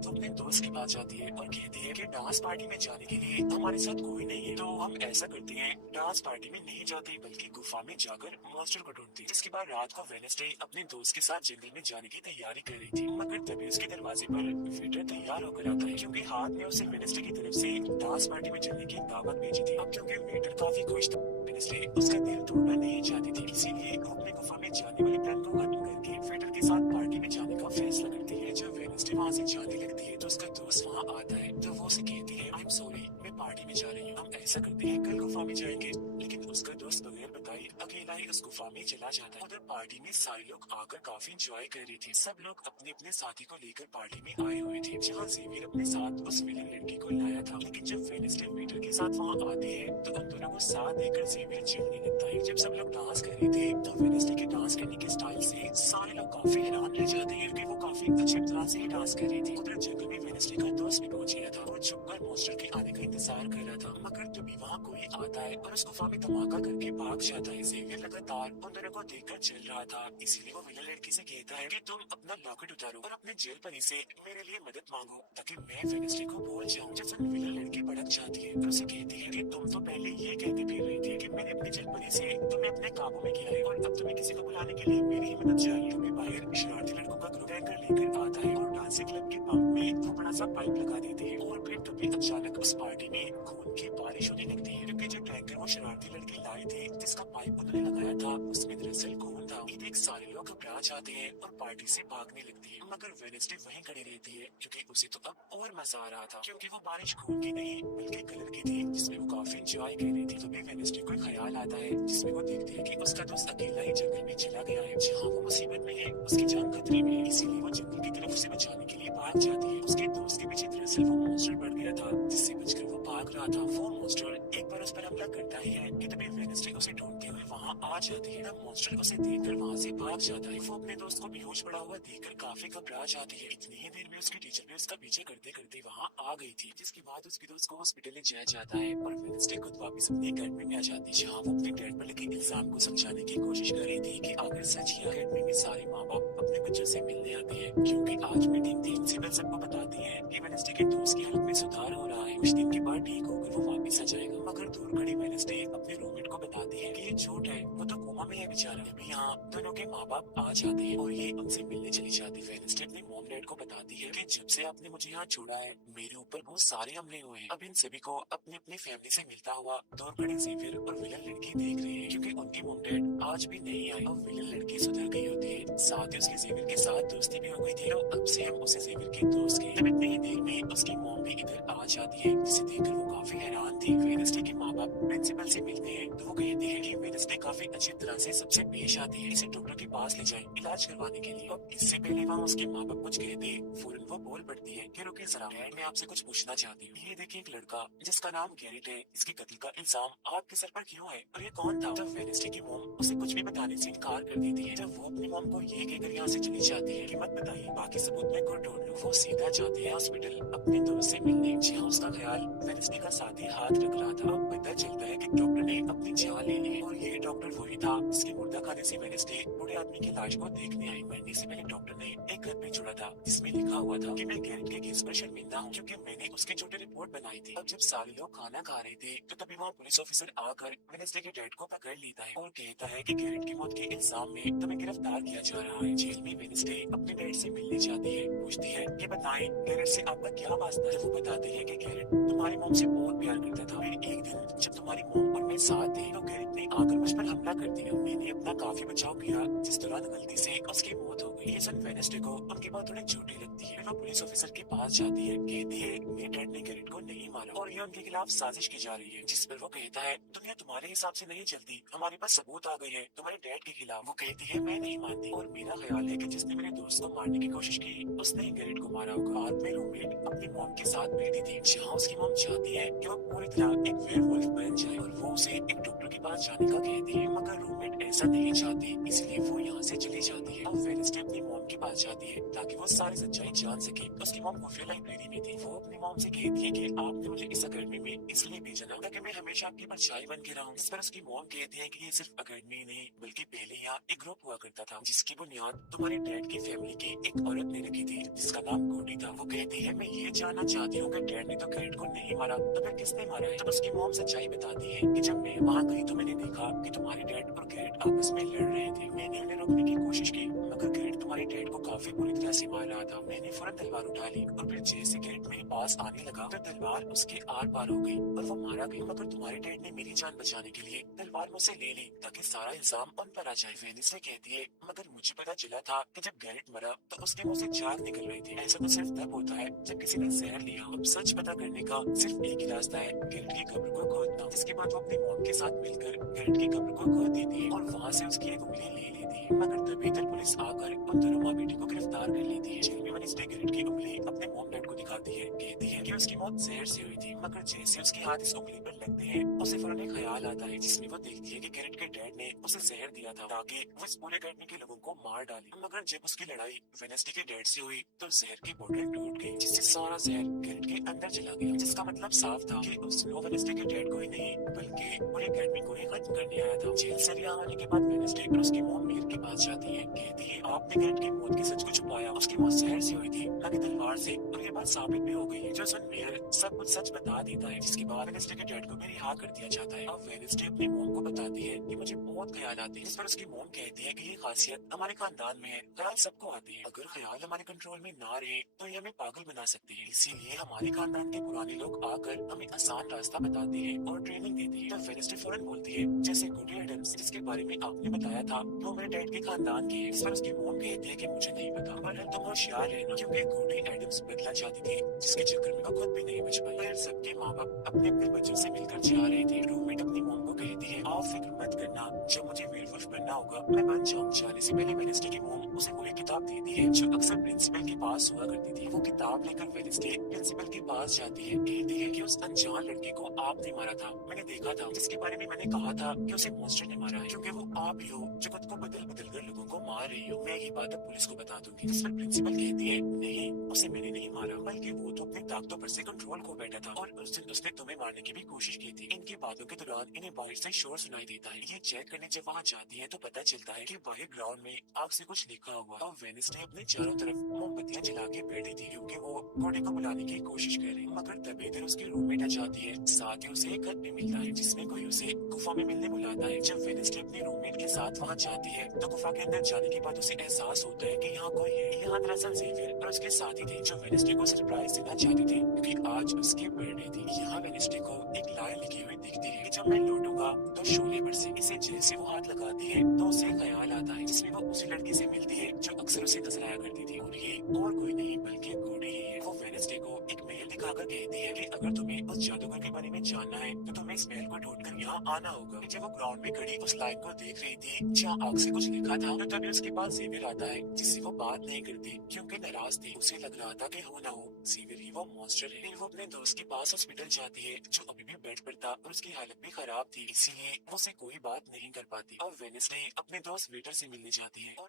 तो अपने दोस्त के पास जाती है और कहती है कि डांस पार्टी में जाने के लिए हमारे साथ कोई नहीं है, तो हम ऐसा करते हैं डांस पार्टी में नहीं जाते बल्कि गुफा में जाकर मॉन्स्टर को ढूंढते हैं। जिसके बाद रात को वेडनेसडे अपने दोस्त के साथ जंगल में जाने की तैयारी कर रही थी, मगर तभी उसके दरवाजे पर वेटर तैयार होकर आता है, क्योंकि हाथ में उसे वेडनेसडे की तरफ से डांस पार्टी में चलने की दावत भेजी थी। अब क्योंकि वेटर काफी खुश था, वेडनेसडे उसका दिल तोड़ना नहीं चाहती थी, इसीलिए वो अपने गुफा में जाने वाले प्लान को खत्म करके वेटर के साथ पार्टी में जाने का फैसला करती है। जब वेडनेसडे वहाँ से जाने लगती है तो उसका दोस्त वहाँ आता है तो वो उसे कहती है, आई एम सॉरी, मैं पार्टी में जा रही हूँ। हम ऐसा करते हैं कल गुफा में जाएंगे। लेकिन उसका दोस्त बगैर बताए अकेला ही उस गुफा में चला जाता है। उधर पार्टी में सारे लोग आकर काफी एंजॉय कर रहे थे। सब लोग अपने अपने साथी को लेकर पार्टी में आए हुए थे। जहाँ जेवियर अपने साथ उस विलन लड़की को लाया था। लेकिन जब वेडनेसडे वेटर के साथ वहाँ आते हैं तो उन दोनों को साथ देकर जेवियर चिढ़ने लगता है। जब सब लोग डांस कर रहे थे तो वेडनेसडे के डांस करने के स्टाइल से सारे लोग काफी हैरान रह जाते हैं कि वो काफी अजीब तरह से ही डांस कर रही थी। उधर जंगल में वेडनेसडे का दोस्त भी पहुंच गया था। वो छुपकर मॉन्स्टर के आने का इंतजार कर रहा था। मगर तभी वहाँ कोई आता है और उस गुफा में धमाका करके भाग जाता है। जेवियर लगातार उन दोनों को देखकर चल रहा था, इसीलिए वो विलन लड़की से कहता है कि तुम अपना लॉकेट उतारो और अपने जेल परी से मेरे लिए मदद मांगो ताकि मैं वेडनेसडे को भूल जाऊं। जब विलन लड़की भड़क जाती है और उसे कहती है कि तुम तो पहले ये कहती फिर रही थी कि मैंने अपने जेल परी से तुम्हें अपने काबू में किया है और अब तुम्हें किसी को बुलाने के लिए मेरी ही मदद चाहिए। तुम्हें बाहर शरारती लड़कों का ग्रुप टैंकर लेकर आता है और डांसिंग क्लब के पंप में वो बड़ा सा पाइप लगा देते हैं। और फिर तभी अचानक उस पार्टी में खून की बारिश होने लगती है क्योंकि जो टैंकर वो शरारती लड़के लाए थे जिसका पाइप उन्होंने लगाया था उसमें दरअसल खून था। ये देख सारे लोग घबरा जाते हैं और पार्टी से भागने लगती है। मगर वेडनेसडे वहीं खड़ी रहती है क्योंकि उसे तो अब और मजा आ रहा था क्योंकि वो बारिश खून की नहीं बल्कि कलर की थी जिसमें वो काफी एंजॉय कर रही थी। तभी वेडनेसडे को ख्याल आता है जिसमें वो देखती है कि उसका दोस्त अकेला ही जंगल में चला गया है जहाँ वो मुसीबत में है, उसकी जान खतरे में है। इसीलिए वो जंगल की तरफ उसे बचाने के लिए भाग जाती है। उसके दोस्त के पीछे दरअसल वो मॉन्स्टर बढ़ गया था जिससे बचकर वो भाग रहा था। वो मॉन्स्टर एक बार उस पर हमला करता ही है कि तभी वेडनेसडे उसे ढूंढते हुए वहाँ आ जाती है। तब मॉन्स्टर उसे देखकर वहाँ से भाग जाता है। वो अपने दोस्त को बेहोश पड़ा हुआ देखकर काफी घबरा जाती है। इतनी ही देर में उसकी टीचर भी उसका पीछे करते करते वहाँ आ गई थी जिसके बाद उसके दोस्त को हॉस्पिटल ले जाया जाता है और वेडनेसडे खुद वापस अपनी अकेडमी में आ जाती है जहाँ वो अपने डैड पर लगे इल्जाम को समझाने की कोशिश कर रही थी कि आखिर सच ही अकेडमी में सारे माँ बाप अपने बच्चों से मिलने आते हैं क्योंकि आज मीटिंग थी। प्रिंसिपल सबको बताती है कि वेडनेसडे के दोस्त की हालत में सुधार हो रहा है, कुछ दिन के बाद ठीक होकर वो वापस आ जाएगा। मगर दूर खड़ी वेडनेसडे अपने रूममेट को बताती है कि ये झूठ है, वो तो कोमा में है बेचारा। अभी यहाँ दोनों के माँ बाप आ जाते हैं और ये उनसे मिलने चली जाती है। वेडनेसडे अपने मॉम डैड को बताती है कि जब से आपने मुझे यहाँ छोड़ा है मेरे ऊपर बहुत सारे हमले हुए हैं। अब इन सभी को अपनी अपनी फैमिली से मिलता हुआ दूर खड़ी जेवियर और विलन लड़की देख रहे हैं क्योंकि उनकी मॉम डैड आज भी नहीं आए। अब विलन लड़की सुधर गई होती है, साथ ही उसकी जेवियर के साथ दोस्ती भी हो गई थी और अब से हम उसे जेवियर के दोस्त के। तब इतनी ही देर में उसकी मॉम भी इधर आ जाती है जिसे देखकर वो काफी हैरान थी। वेडनेसडे के माँ बाप प्रिंसिपल से मिलते हैं तो वो कहते हैं कि वेडनेसडे काफी अच्छी तरह से सबसे पेश आती है, इसे डॉक्टर के पास ले जाए इलाज करवाने के लिए। अब इससे पहले वहाँ उसके माँ बाप कुछ कहते फौरन वो बोल पड़ती है कि रुकिए जरा, मैं आपसे कुछ पूछना चाहती हूँ। ये देखिए एक लड़का जिसका नाम गैरेट है, इसके कत्ल का इल्जाम आपके सर पर क्यों है और ये कौन था? जब वेडनेसडे की मॉम उसे कुछ भी बताने से इनकार कर देती है, जब वो अपनी मॉम को ये कहकर यहाँ से चली जाती है कि मत बताइए, बाकी सबूत मैं खुद ढूंढ लूं, वो सीधा जाती है हॉस्पिटल अपने दोस्त से मिलने जहाँ उसका ख्याल वेडनेसडे का साथी हाथ रख रहा था। अब पता चलता है कि डॉक्टर ने अपनी जान ले ली और ये डॉक्टर वही था जिसके मुर्दा खाने से वेडनेसडे बूढ़े आदमी की लाश को देखने आई। मरने से पहले डॉक्टर ने एक खत भी छोड़ा था जिसमें लिखा हुआ था कि मैं गैरेट के केस पर शर्मिंदा हूँ क्योंकि मैंने उसके छोटे रिपोर्ट बनाई थी। अब जब सारे लोग खाना खा रहे थे तो तभी वहाँ पुलिस ऑफिसर आकर वेडनेसडे के डैड को पकड़ लेता है और कहता है कि गैरेट की मौत के इल्जाम में तुम्हें गिरफ्तार किया जा रहा है। जेल में वेडनेसडे अपने डैड से मिलने जाती है, पूछती है कि बताएं गैरेट से आपका क्या वास्ता है। वो बताते हैं कि गैरेट तुम्हारी मॉम से बहुत प्यार करता था। फिर एक दिन जब तुम्हारी मॉम और मैं साथ थे तो गैरेट ने आकर मुझ पर हमला कर दिया। मैंने अपना काफी बचाव किया जिस दौरान गलती से उसकी मौत हो गई। ये सन वेडनेसडे को उनकी बात थोड़ी झूठी लगती है। वो पुलिस ऑफिसर के पास जाती है, कहती है मेरे डैड ने गैरेट को नहीं मारा और ये उनके खिलाफ साजिश की जा रही है। जिस पर वो कहता है दुनिया तुम्हारे हिसाब से नहीं चलती, हमारे पास सबूत आ गए हैं तुम्हारे डैड के खिलाफ। वो कहती है मैं नहीं मानती और मेरा ख्याल है कि जिसने मेरे दोस्त को मारने की कोशिश की उसने ही गैरेट को मारा होगा। बाद में रूममेट अपनी मॉम के साथ बैठी थी जहाँ उसकी मॉम चाहती है कि वो पूरी तरह एक वेयरवुल्फ बन जाए और वो उसे एक डॉक्टर के पास जाने का कहती है, मगर रूममेट ऐसा नहीं चाहती इसलिए वो यहाँ से चली जाती है। अब वेडनेसडे अपनी मॉम के पास जाती है ताकि वो सारी सच्चाई जान सके। उसकी मॉम खुफिया लाइब्रेरी में थी। वो अपनी मॉम से कहती है कि आपने मुझे इस अकेडमी में इसलिए भेजा ना ताकि मैं हमेशा आपकी परछाई बन के रहूं। इस पर उसकी मॉम कहती है कि ये सिर्फ अकेडमी नहीं बल्कि पहले यहाँ एक ग्रुप हुआ करता था जिसकी बुनियाद तुम्हारे डैड की फैमिली की एक औरत ने रखी थी जिसका नाम गोडी था। वो कहती है मैं ये जानना चाहती हूँ कि डैड ने तो गैरेट को नहीं मारा तो फिर किसने मारा है? तब उसकी मॉम सच्चाई बताती है कि जब मैं वहाँ गई तो मैंने देखा कि तुम्हारे डैड और गैरेट आपस में लड़ रहे थे। मैंने उन्हें रोकने की कोशिश की मगर गैरेट तुम्हारे डैड को काफी बुरी तरह से मार रहा था। मैंने फौरन तलवार उठा ली और फिर जैसे गैरेट में पास आने लगा तो तलवार उसके आर पार हो गई और वो मारा गया। मगर तुम्हारे डैड ने मेरी जान बचाने के लिए तलवार मुझसे ले ली ताकि सारा इल्जाम उन पर आ जाए। वेनिसडे कहती है मगर मुझे पता चला था कि जब गैरेट मरा तो उसके मुंह से जान निकल रही थी। ऐसा तो सिर्फ तब होता है जब किसी ने जहर लिया। अब सच पता करने का सिर्फ एक ही रास्ता है, गैरेट की कब्र को खोदना। जिसके बाद वो अपनी मॉम के साथ मिलकर गैरेट की कब्र को खोद देती है और वहाँ से उसकी एक उंगली ले लेती है। मगर तभी तक पुलिस आकर उन दोनों माँ बेटी को गिरफ्तार कर लेती है। जेल में वेनिसडे गैरेट की उंगली अपने मॉम डैड को दिखाती है, कहती है कि उसकी मौत जहर से हुई थी। मगर जैसे उसके हाथ इस उंगली पर लगते हैं उसे फौरन एक ख्याल आता है जिसमें वो देखती है कि गैरेट के डैड ने उसे जहर दिया था ताकि वो इस पूरे घटने के लोगों को मार डाले। मगर जब उसकी लड़ाई वेनेसडे के डैड से हुई तो जहर की बोतल टूट गई जिससे सारा जहर गैरेट के अंदर चला गया। जिसका मतलब साफ था कि उसने वेनेसडे के डैड को ही नहीं बल्कि पूरे अकेडमी को ही खत्म करने आया था। जेल से रिहा होने के बाद वेनेसडे और उसकी मॉम मीर के पास जाती है, कहती है आपने गैरेट की मौत के सच को छुपाया, उसकी मौत जहर से हुई थी न कि तलवार से, और ये बात साबित भी हो गई है। जो सुन मीर सब कुछ सच बता देता है जिसके बाद वेनेसडे के डैड को भी रिहा कर दिया जाता है। अब वेनेसडे अपनी मॉम को बताती है कि मुझे बहुत ख्याल आते हैं। जिस पर उसकी मॉम कहती है कि ये खासियत हमारे खानदान में है, ख्याल सबको आते हैं। अगर ख्याल हमारे कंट्रोल में ना रहे तो ये हमें पागल बना सकते हैं। इसीलिए हमारे खानदान के पुराने लोग आकर हमें आसान रास्ता बताते हैं और ट्रेनिंग देते हैं। तब वेनेसडे फौरन बोलती है जैसे गुडी एडम्स जिसके बारे में आपने बताया था वो मेरे डैड के खानदान की है। इस पर उसकी मॉम कहती है कि मुझे नहीं पता, पर तुम होशियार रहना क्योंकि गुडी एडम्स बदला चाहती थी जिसके चक्कर में वो खुद भी नहीं बच पाई। फिर सबके माँ बाप अपने अपने बच्चों से मिलकर जा रहे थे। रूममेट अपनी मॉम को कहती है आप फिक्र मत करना, जब मुझे वेयरवुल्फ बनना होगा मैं बन जाऊंगा। जाने से पहले वेनेसडे की मॉम उसे कोई किताब देती है जो अक्सर प्रिंसिपल के पास हुआ करती थी। वो किताब लेकर वेनेसडे प्रिंसिपल के पास जाती है, कहती है कि उस अनजान लड़के को आपने मारा था, मैंने देखा था, जिसके बारे में मैंने कहा था कि उसे मॉन्स्टर ने मारा है क्योंकि वो आप ही हो जो खुद को बदल बदल कर लोगों को मार रही हो। मैं ये बात अब पुलिस को बता दूंगी। जिस पर प्रिंसिपल कहती है नहीं, उसे मैंने नहीं मारा बल्कि वो तो अपनी ताकतों पर से कंट्रोल खो बैठा था और उस दिन उसने तुम्हें मारने की भी कोशिश की थी। इनकी बातों के दौरान इन्हें बाहर से शोर सुनाई देता है। ये चेक करने जब वहाँ जाती है तो पता चलता है कि बाहर ग्राउंड में आग से कुछ लिखा हुआ और वेनेसडे अपने चारों तरफ मोमबत्तियां जला के बैठी थी क्योंकि वो घोड़े को बुलाने की कोशिश कर रही। मगर तभी इधर उसकी रूममेट आ जाती है, साथ ही उसे एक खत भी मिलता है जिसमें कोई उसे गुफा में मिलने बुलाता है। जब वेनेसडे अपनी रूममेट के साथ वहाँ जाती है तो गुफा के अंदर जाने के बाद उसे एहसास होता है कि यहाँ कोई है। यहाँ दरअसल जेवियर और उसके साथी थे जो वेनेसडे को सरप्राइज देना चाहते थे क्योंकि आज उसकी बर्थडे थी। यहाँ वेनेसडे को एक लाइन लिखी हुई दिखती है कि जब मैं लौटूंगा तो शोले बरसे। इसे जैसे वो हाथ लगाती है तो उसे ख्याल आता है जिसमें वो उसी लड़की से मिलती है जो अक्सर उसे नजर आया करती थी और ये और कोई नहीं बल्कि गुडी ही है। वो वेनेसडे को एक महल दिखाकर कहती है कि अगर तुम्हें उस जादूगर के बारे में जानना है तो तुम्हें इस महल को ढूंढकर यहाँ आना होगा। जब वो ग्राउंड में खड़ी उस लाइन को देख रही थी जहाँ आग से कुछ लिखा था तो तभी उसके पास जेवियर आता है जिससे वो बात नहीं करती क्योंकि नाराज थी। उसे लग रहा था कि हो ना हो जेवियर ही वो मॉन्स्टर है। फिर वो अपने दोस्त के पास हॉस्पिटल जाती है जो अभी भी बेड पर था और उसकी हालत भी खराब थी, इसीलिए वो उसे कोई बात नहीं कर पाती। और वेनेसडे अपने दोस्त वेटर से मिलने जाती है और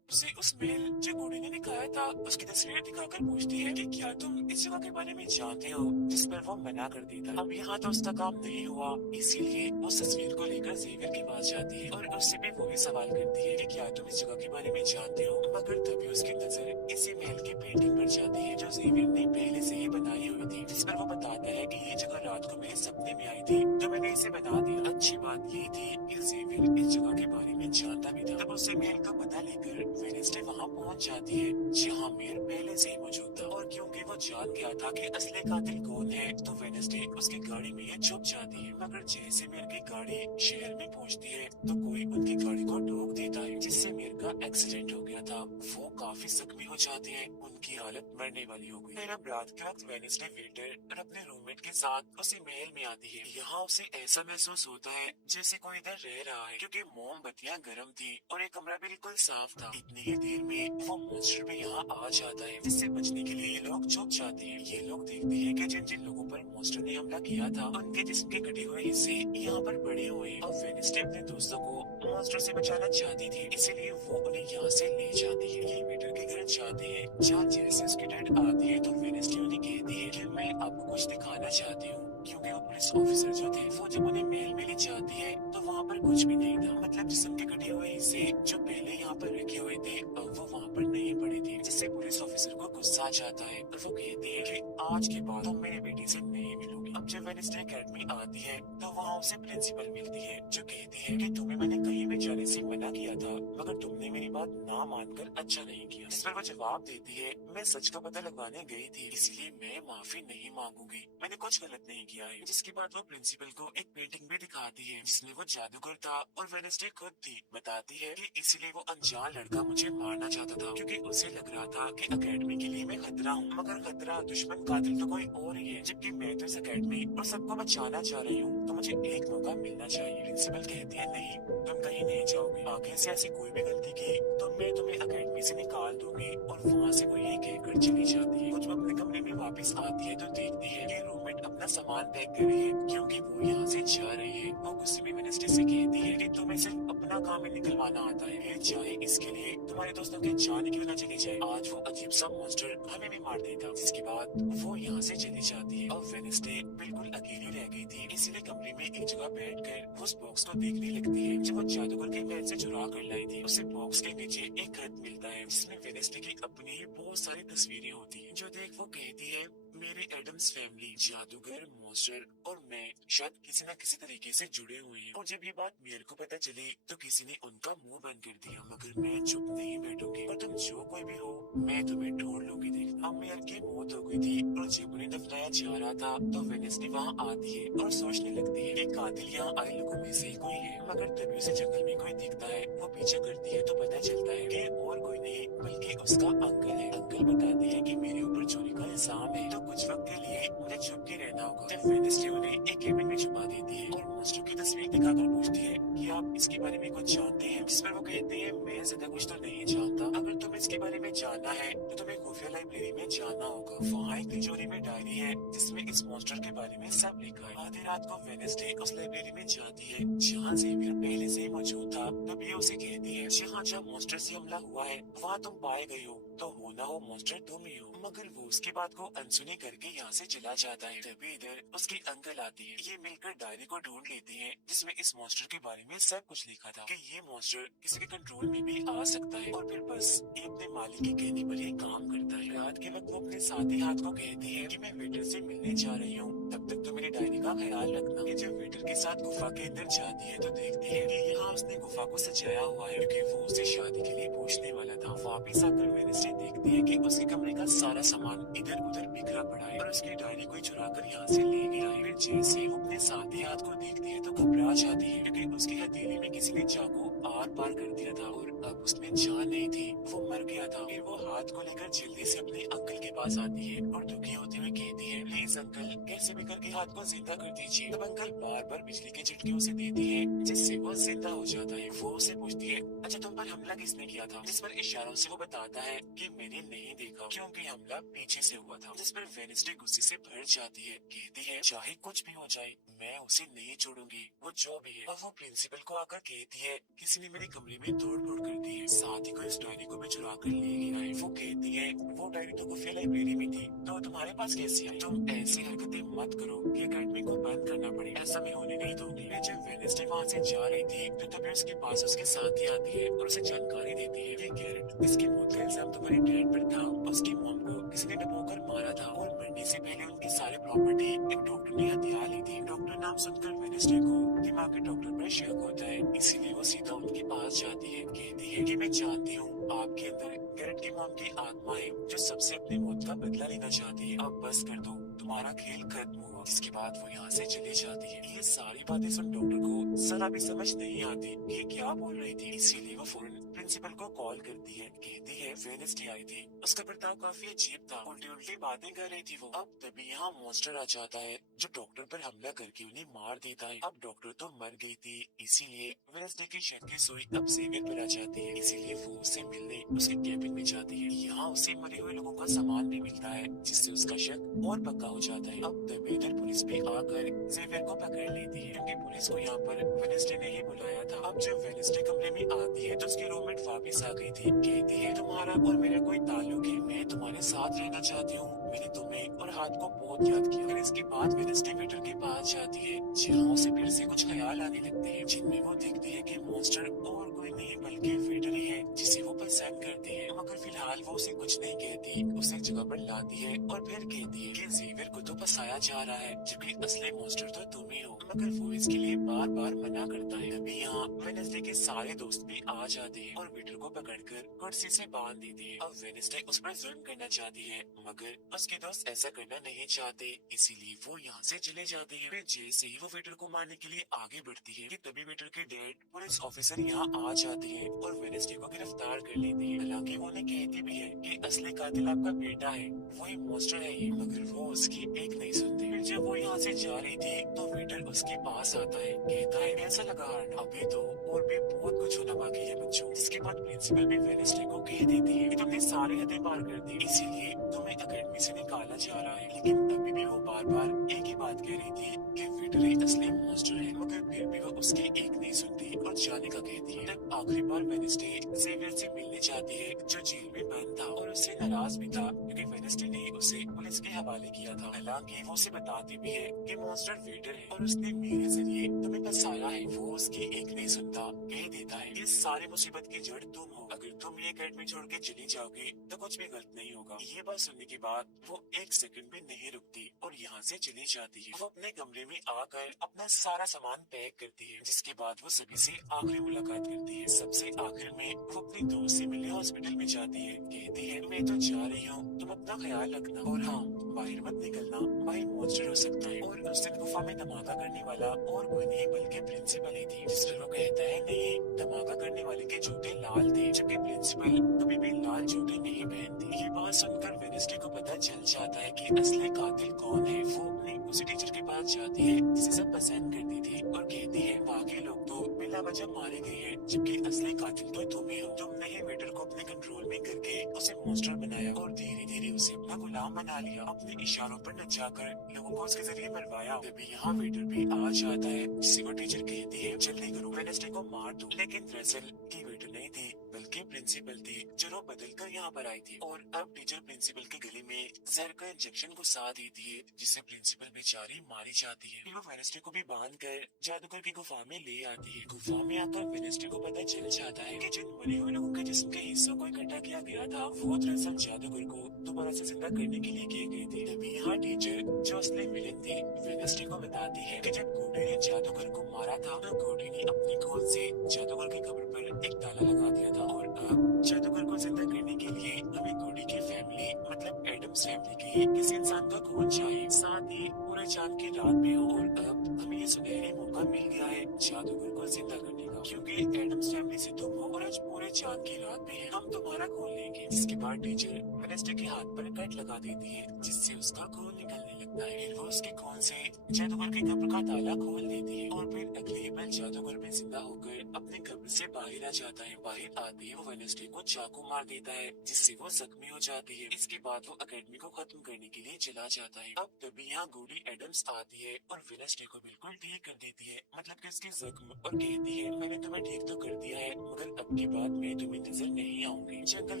उसे उस मेल जो गुडी ने दिखाया था उसकी तस्वीर दिखाकर पूछती है कि क्या तुम इस जगह के बारे में जानते हो, जिस पर वो मना कर देता। अब यहाँ तो उसका काम नहीं हुआ इसीलिए वो उस तस्वीर को लेकर जेवियर के पास जाती है और उससे भी वही सवाल करती है कि क्या तुम इस जगह के बारे में जानते हो। मगर तभी उसकी नजर इसी महल की पेंटिंग पर जाती है जो जेवियर ने पहले से ही बनाई हुई थी, जिस पर वो बताता है कि ये जगह रात को मेरे सपने में आई थी तो मैंने इसे बना दिया। अच्छी बात ये थी कि जेवियर इस जगह के बारे में जानता भी था। तब उसे महल का पता लेकर वेनेसडे वहाँ पहुँच जाती है जहाँ मीर पहले से ही मौजूद था और क्योंकि वो जान गया था कि असली कातिल कौन है तो वेनेसडे उसकी गाड़ी में ही छुप जाती है। मगर जैसे मीर की गाड़ी शहर में पहुँचती है तो कोई उनकी गाड़ी को ठोक देता है जिससे मीर का एक्सीडेंट हो गया था। वो काफी जख्मी हो जाते हैं, उनकी हालत मरने वाली हो गई। फिर अब रात के वक्त वेनेसडे वेटर और अपने रूममेट के साथ उसी महल में आती है। यहाँ उसे ऐसा महसूस होता है जैसे कोई इधर रह रहा है क्योंकि मोमबत्तियां गर्म थी और एक कमरा बिल्कुल साफ था। इतनी ही देर में वो मॉन्स्टर भी यहाँ आ जाता है जिससे बचने के लिए ये लोग छुप जाते हैं। ये लोग देखते हैं कि जिन जिन लोगों पर मॉन्स्टर ने हमला किया था उनके जिस्म के कटे हुए हिस्से यहाँ पर पड़े हुए हैं। अब वेनेसडे अपने दोस्तों को मॉन्स्टर से बचाना चाहती थी इसीलिए वो उन्हें यहाँ से ले जाती है। ये वेटर के घर जाते हैं जहाँ जैसे उसकी डैड आती है तो वेनेसडे उन्हें कहती है कि मैं आपको कुछ दिखाना चाहती हूँ क्योंकि वो पुलिस ऑफिसर जो थे वो जब उन्हें महल में ले जाती है तो वहाँ पर कुछ भी नहीं था। मतलब जिस्म के कटे हुए हिस्से जो पहले यहाँ पर रखे हुए थे अब वो वहाँ पर नहीं पड़े थे, जिससे पुलिस ऑफिसर को गुस्सा आ जाता है और वो कहती है कि आज के बाद तुम मेरी बेटी से नहीं मिलोगी। अब जब वेडनेसडे एकेडमी आती है तो वहाँ उसे प्रिंसिपल मिलती है जो कहती है कि तुम्हें मैंने कहीं भी जाने से मना किया था मगर तुमने मेरी बात ना मानकर अच्छा नहीं किया। जिस पर वो जवाब देती है मैं सच का पता लगवाने गई थी इसलिए मैं माफी नहीं मांगूंगी, मैंने कुछ गलत नहीं किया है। जिसके बाद वो प्रिंसिपल को एक पेंटिंग भी दिखाती है जिसमें वो जादूगर था और वेडनेसडे खुद थी। बताती है कि इसीलिए वो अनजान लड़का मुझे मारना चाहता था क्योंकि उसे लग रहा था कि एकेडमी के लिए मैं खतरा हूँ मगर खतरा दुश्मन कातिल तो कोई और ही है, जबकि मैं तो इस एकेडमी और सबको बचाना चाह रही हूँ तो मुझे एक मौका मिलना चाहिए। प्रिंसिपल कहती है नहीं तुम कहीं नहीं जाओगे, आगे से ऐसी कोई भी गलती की तो मैं तुम्हें एकेडमी से निकाल दूंगी। और वहाँ से वो ये कहकर चली जाती है। कुछ वो अपने कमरे में वापस आती है तो देखती है कि रूममेट अपना सामान पैक कर रही है क्योंकि वो यहाँ से जा रही है। वो गुस्से में वेडनेसडे से कहती है कि तुम्हें सिर्फ अपना काम ही निकलवाना आता है, चाहे इसके लिए तुम्हारे दोस्तों के जान क्यों ना चली जाए, आज वो अजीब सा मॉन्स्टर हमें भी मार देगा। जिसके बाद वो यहाँ से चली जाती है और वेडनेसडे बिल्कुल अकेली रह गई थी इसीलिए कमरे में एक जगह बैठकर उस बॉक्स को देखने लगती है जब वो जादूगर के महल से चुरा कर लाई थी। उसे बॉक्स के नीचे एक खत मिलता है जिसमें वेडनेसडे की अपनी ही बहुत सारी तस्वीरें होती हैं। जो देख वो कहती है मेरी एडम्स फैमिली, जादूगर, मॉन्स्टर और मैं शायद किसी न किसी तरीके से जुड़े हुए हैं। और जब ये बात मेरे को पता चली तो किसी ने उनका मुंह बंद कर दिया मगर मैं चुप नहीं बैठूंगी और तुम जो कोई भी हो मैं तुम्हें ढूंढ लूंगी। देख अब मेयर की मौत हो गई थी और जब उन्हें दफनाया जा रहा था तो वेडनेसडे वहाँ आती है और सोचने लगती है कि कातिल यहाँ आए लोगों में से ही कोई है। मगर तभी उसे जंगल में कोई दिखता है, वो पीछे करती है तो पता चलता है कि और कोई नहीं बल्कि उसका अंकल है। अंकल बताते हैं कि मेरे ऊपर चोरी का इल्जाम है तो कुछ वक्त के लिए मुझे छुप के रहना होगा। जब वेडनेसडे उन्हें एक केबिन में छुपा देती है और मॉन्स्टर की तस्वीर दिखाकर पूछती है कि आप इसके बारे में कुछ जानते हैं, जिस पर वो कहते हैं मैं ज्यादा कुछ तो नहीं जानता, अगर तुम इसके बारे में जानना है तो तुम्हें खुफिया लाइब्रेरी में जाना होगा। वहाँ एक तिजोरी में डायरी है जिसमें इस मॉन्स्टर के बारे में सब लिखा है। आधी रात को वेडनेसडे उस लाइब्रेरी में जाती है जहाँ ज़ेवियर पहले से ही मौजूद था। तब ये उसे कहती है जहाँ जहाँ मॉन्स्टर से हमला हुआ है वहाँ तुम पाए गए हो तो हो ना हो मॉन्स्टर तुम ही हो। मगर वो उसकी बात को अनसुनी करके यहाँ से चला जाता है। तभी इधर उसके अंकल आते हैं। ये मिलकर डायरी को ढूंढ लेते हैं जिसमें इस मॉन्स्टर के बारे में सब कुछ लिखा था कि ये मॉन्स्टर किसी के कंट्रोल में भी आ सकता है और फिर बस ये अपने मालिक के कहने पर ही काम करता है। रात के वक्त वो अपने साथी हाथ को कहती है कि मैं वेटर से मिलने जा रही हूँ, तब तक तो मेरी डायरी का ख्याल रखना। ये जब वेटर के साथ गुफा के अंदर जाती है तो देखती है कि यहाँ उसने गुफा को सजाया हुआ है क्योंकि वो उसे शादी के लिए पूछने वाला था। वापिस आकर वेडनेसडे देखती है कि उसके कमरे का सारा सामान इधर उधर बिखरा पड़ा है और उसकी डायरी कोई चुरा कर यहाँ से ले गया है। फिर जैसे वो अपने साथी हाथ को देखती है तो घबरा जाती है क्योंकि उसकी हथेली में किसी ने चाकू आर पार कर दिया था और अब उसमें जान नहीं थी, वो मर गया था। फिर वो हाथ को लेकर जल्दी से अपने अंकल के पास आती है और दुखी होते हुए कहती है प्लीज अंकल कैसे भी करके हाथ को जिंदा कर दीजिए। तब अंकल बार बार बिजली के झटके उसे देती है जिससे वो जिंदा हो जाता है। वो उसे पूछती है अच्छा तुम पर हमला किसने किया था, जिस पर इशारों से वो बताता है कि मैंने नहीं देखा क्योंकि हमला पीछे से हुआ था। जिस पर वेडनेसडे गुस्से से भर जाती है, कहती है चाहे कुछ भी हो जाए मैं उसे नहीं छोड़ूंगी, वो जो भी है। और वो प्रिंसिपल को आकर कहती है किसी ने मेरे कमरे में तोड़ फोड़ कर दी है, साथ ही कोई इस डायरी को भी चुरा कर ले गया है। वो कहती है वो डायरी तो खुफिया लाइब्रेरी में थी तो तुम्हारे पास कैसी है, तुम ऐसी हरकतें मत करो कि एकेडमी को बंद करना पड़े, ऐसा मैं होने नहीं दूंगी। जब वेडनेसडे वहाँ से जा रही थी तो तभी उसके पास उसके साथी आती है और उसे जानकारी देती है कि गैरेट इसकी मौत का इल्जाम तुम्हारे डैड पर था, उसकी मॉम को किसी ने डबोकर मारा था और मरने से पहले उनकी सारी प्रॉपर्टी एक डॉक्टर ने हथिया ली थी। डॉक्टर नाम सुनकर वेडनेसडे को दिमाग के डॉक्टर पर शक होता है, इसीलिए वो सीधा उनके पास जाती है। कहती है कि मैं जानती हूँ आपके अंदर गैरेट की मॉम की आत्मा है जो सबसे अपनी मौत का बदला लेना चाहती है, अब बस कर दो तुम्हारा खेल खत्म हुआ। जिसके बाद वो यहाँ से चली जाती है। ये सारी बातें सुन डॉक्टर को जरा भी समझ नहीं आती कि क्या बोल रही थी, इसीलिए वो फौरन प्रिंसिपल को कॉल करती है। कहती है वेडनेसडे आई थी, उसका बर्ताव काफी अजीब था, उल्टी उल्टी बातें कर रही थी वो। अब तभी यहाँ मॉन्स्टर आ जाता है जो डॉक्टर पर हमला करके उन्हें मार देता है। अब डॉक्टर तो मर गई थी, इसीलिए वेडनेसडे की शक की सुई अब ज़ेवियर पर आ जाती है, इसीलिए वो उससे मिलने उसके केबिन में जाती है। यहाँ उसे मरे हुए लोगों का सामान भी मिलता है जिससे उसका शक और पक्का हो जाता है। अब तभी इधर पुलिस भी आकर ज़ेवियर को पकड़ लेती है क्योंकि पुलिस को यहाँ पर वेडनेसडे ने ही बुलाया था। अब जब वेडनेसडे कमरे में आती है तो उसकी रूममेट वापस आ गई थी। कहती है तुम्हारा और मेरा कोई ताल्लुक है, मैं तुम्हारे साथ रहना चाहती हूँ, मैंने तुम्हें और हाथ को बहुत याद किया। फिर इसके बाद वेडनेसडे वेटर के पास जाती है जहाँ उसे फिर से कुछ ख्याल आने लगते हैं जिनमें वो देखती है कि मॉन्स्टर और कोई कोई नहीं बल्कि वेटर ही है जिसे वो पसंद करती है, मगर फिलहाल वो उसे कुछ नहीं कहती। उसे एक जगह पर लाती है और फिर कहती है कि जेवियर को तो फंसाया जा रहा है, जबकि असली मॉन्स्टर तो तुम ही हो। मगर वो इसके लिए बार बार मना करता है। तभी यहाँ वेडनेसडे के सारे दोस्त भी आ जाते हैं और वेटर को पकड़कर कुर्सी से बांध देते हैं। अब वेडनेसडे उस पर जुल्म करना चाहती है, मगर उसके दोस्त ऐसा करना नहीं चाहते, इसीलिए वो यहाँ से चले जाते हैं। फिर जैसे ही वो वेटर को मारने के लिए आगे बढ़ती है कि तभी वेटर के डैड पुलिस ऑफिसर यहाँ आ जाते हैं और वेडनेसडे को गिरफ्तार कर लेते हैं। हालांकि वो उन्हें कहती भी है कि असली कातिल आपका बेटा है, वही मॉन्स्टर है ये, मगर वो उसकी एक नहीं सुनते। फिर जब वो यहाँ से जा रही थी तो वेटर उसके पास आता है, कहता है कैसा लगा अर्न, अभी तो और भी बहुत कुछ होना बाकी है बच्चों। इसके बाद प्रिंसिपल भी वेडनेसडे को कह देती है कि तुमने सारी हदें पार कर दी, इसीलिए तुम्हें अकेडमी से निकाला जा रहा है। लेकिन तभी भी वो बार बार एक ही बात कह रही थी कि वेटर ही असली मॉन्स्टर है, मगर फिर भी वो उसकी एक नहीं सुनती और जाने का कहती है। तब आखिरी बार वेडनेसडे जेवियर से मिलने जाती है जो जेल में बंद था और उससे नाराज भी था क्योंकि वेडनेसडे ने उसे पुलिस के हवाले किया था। हालांकि वो उसे बताती भी है कि मॉन्स्टर वेटर है और उसने मेरे जरिए तुम्हें फंसाया है। वो उसकी एक नहीं सुनता, कह देता है ये सारी मुसीबत की जड़ तुम हो, अगर तुम ये अकेडमी छोड़ के चली जाओगे तो कुछ भी गलत नहीं होगा। ये बात सुनने के बाद वो एक सेकंड भी नहीं रुकती और यहाँ से चली जाती है। वो अपने कमरे में आकर अपना सारा सामान पैक करती है, जिसके बाद वो सभी से आखिरी मुलाकात करती है। सबसे आखिर में वो अपनी दोस्त से मिलने हॉस्पिटल में जाती है, कहती है मैं तो जा रही हूँ, तुम अपना ख्याल रखना और हाँ बाहर मत निकलना, भाई मॉन्स्टर हो सकता है। और उस दिन गुफा में धमाका करने वाला और कोई नहीं बल्कि प्रिंसिपल ही थी, जिस पर वो कहता है नहीं, धमाका करने वाले के जूते लाल थे, जबकि प्रिंसिपल कभी भी लाल जूते नहीं पहनती। ये बात सुनकर वेडनेसडे को पता चल जाता है कि असली कातिल कौन है। वो अपनी उसी टीचर के पास जाती है जिसे सब पसंद करती थी और कहती है बाकी लोग तो बिना वजह मारे गए हैं, जबकि असली कातिल तो तुम ही हो। तुमने ही वेटर को अपने कंट्रोल में करके उसे मॉन्स्टर बनाया और धीरे धीरे उसे अपना गुलाम बना लिया, अपने इशारों पर नचाकर लोगों को उसके जरिए मरवाया। तभी यहाँ वेटर भी आ जाता है जिसे वो टीचर कहती है जल्दी करो वेडनेसडे को मार दो। लेकिन दरअसल की वेटर नहीं थी बल्कि प्रिंसिपल थी जो रो बदल कर यहाँ पर आई थी और अब टीचर प्रिंसिपल के गले में जहर का इंजेक्शन घुसा देती है जिससे प्रिंसिपल बेचारी मारी जाती है। वो वेडनेसडे को भी बांध कर जादूगर की गुफा में ले आती है। गुफा में आकर वेडनेसडे को पता चल जाता है कि जिन मरे हुए लोगों के जिस्म के हिस्सों को इकट्ठा किया गया था वो दरअसल जादूगर को दोबारा से जिंदा करने के लिए किए गए थे। तभी यहाँ टीचर जो असली विलेन थे वेडनेसडे को बताती है कि जब गोडी ने जादूगर को मारा था तो गोडी ने अपनी गोद से जादूगर की कब्र पर एक ताला लगा दिया था और अब जादूगर को जिंदा करने के लिए हमें गोडी की फैमिली मतलब एडम्स फैमिली के किसी इंसान का खून चाहिए, साथ ही पूरे चांद की रात में हो। और अब हमें ये सुनहरी मौका मिल गया है जादूगर को जिंदा करने का, क्योंकि एडम्स फैमिली से तुम हो और आज पूरे चांद की रात में है, हम तुम्हारा खून लेंगे। जिसके बाद टीचर वेडनेसडे के हाथ पर कट लगा देती है जिससे उसका खून निकलने लगता है। फिर वो उसके खून से जादूगर की कब्र का ताला खोल देती है और फिर अगले ही पल जादूगर में जिंदा होकर अपने कब्र से बाहर आ जाता है। बाहर आते ही वो वेडनेसडे को चाकू मार देता है जिससे वो जख्मी हो जाती है। इसके बाद वो अकेडमी को खत्म करने के लिए चला जाता है। अब तभी यहाँ गोडी एडम्स आती है और वेडनेसडे को बिल्कुल ठीक कर देती है, मतलब कि उसकी जख्म, और कहती है मैंने तुम्हें ठीक तो कर दिया है मगर अब की बात मैं तुम्हें नजर नहीं आऊंगी। जंगल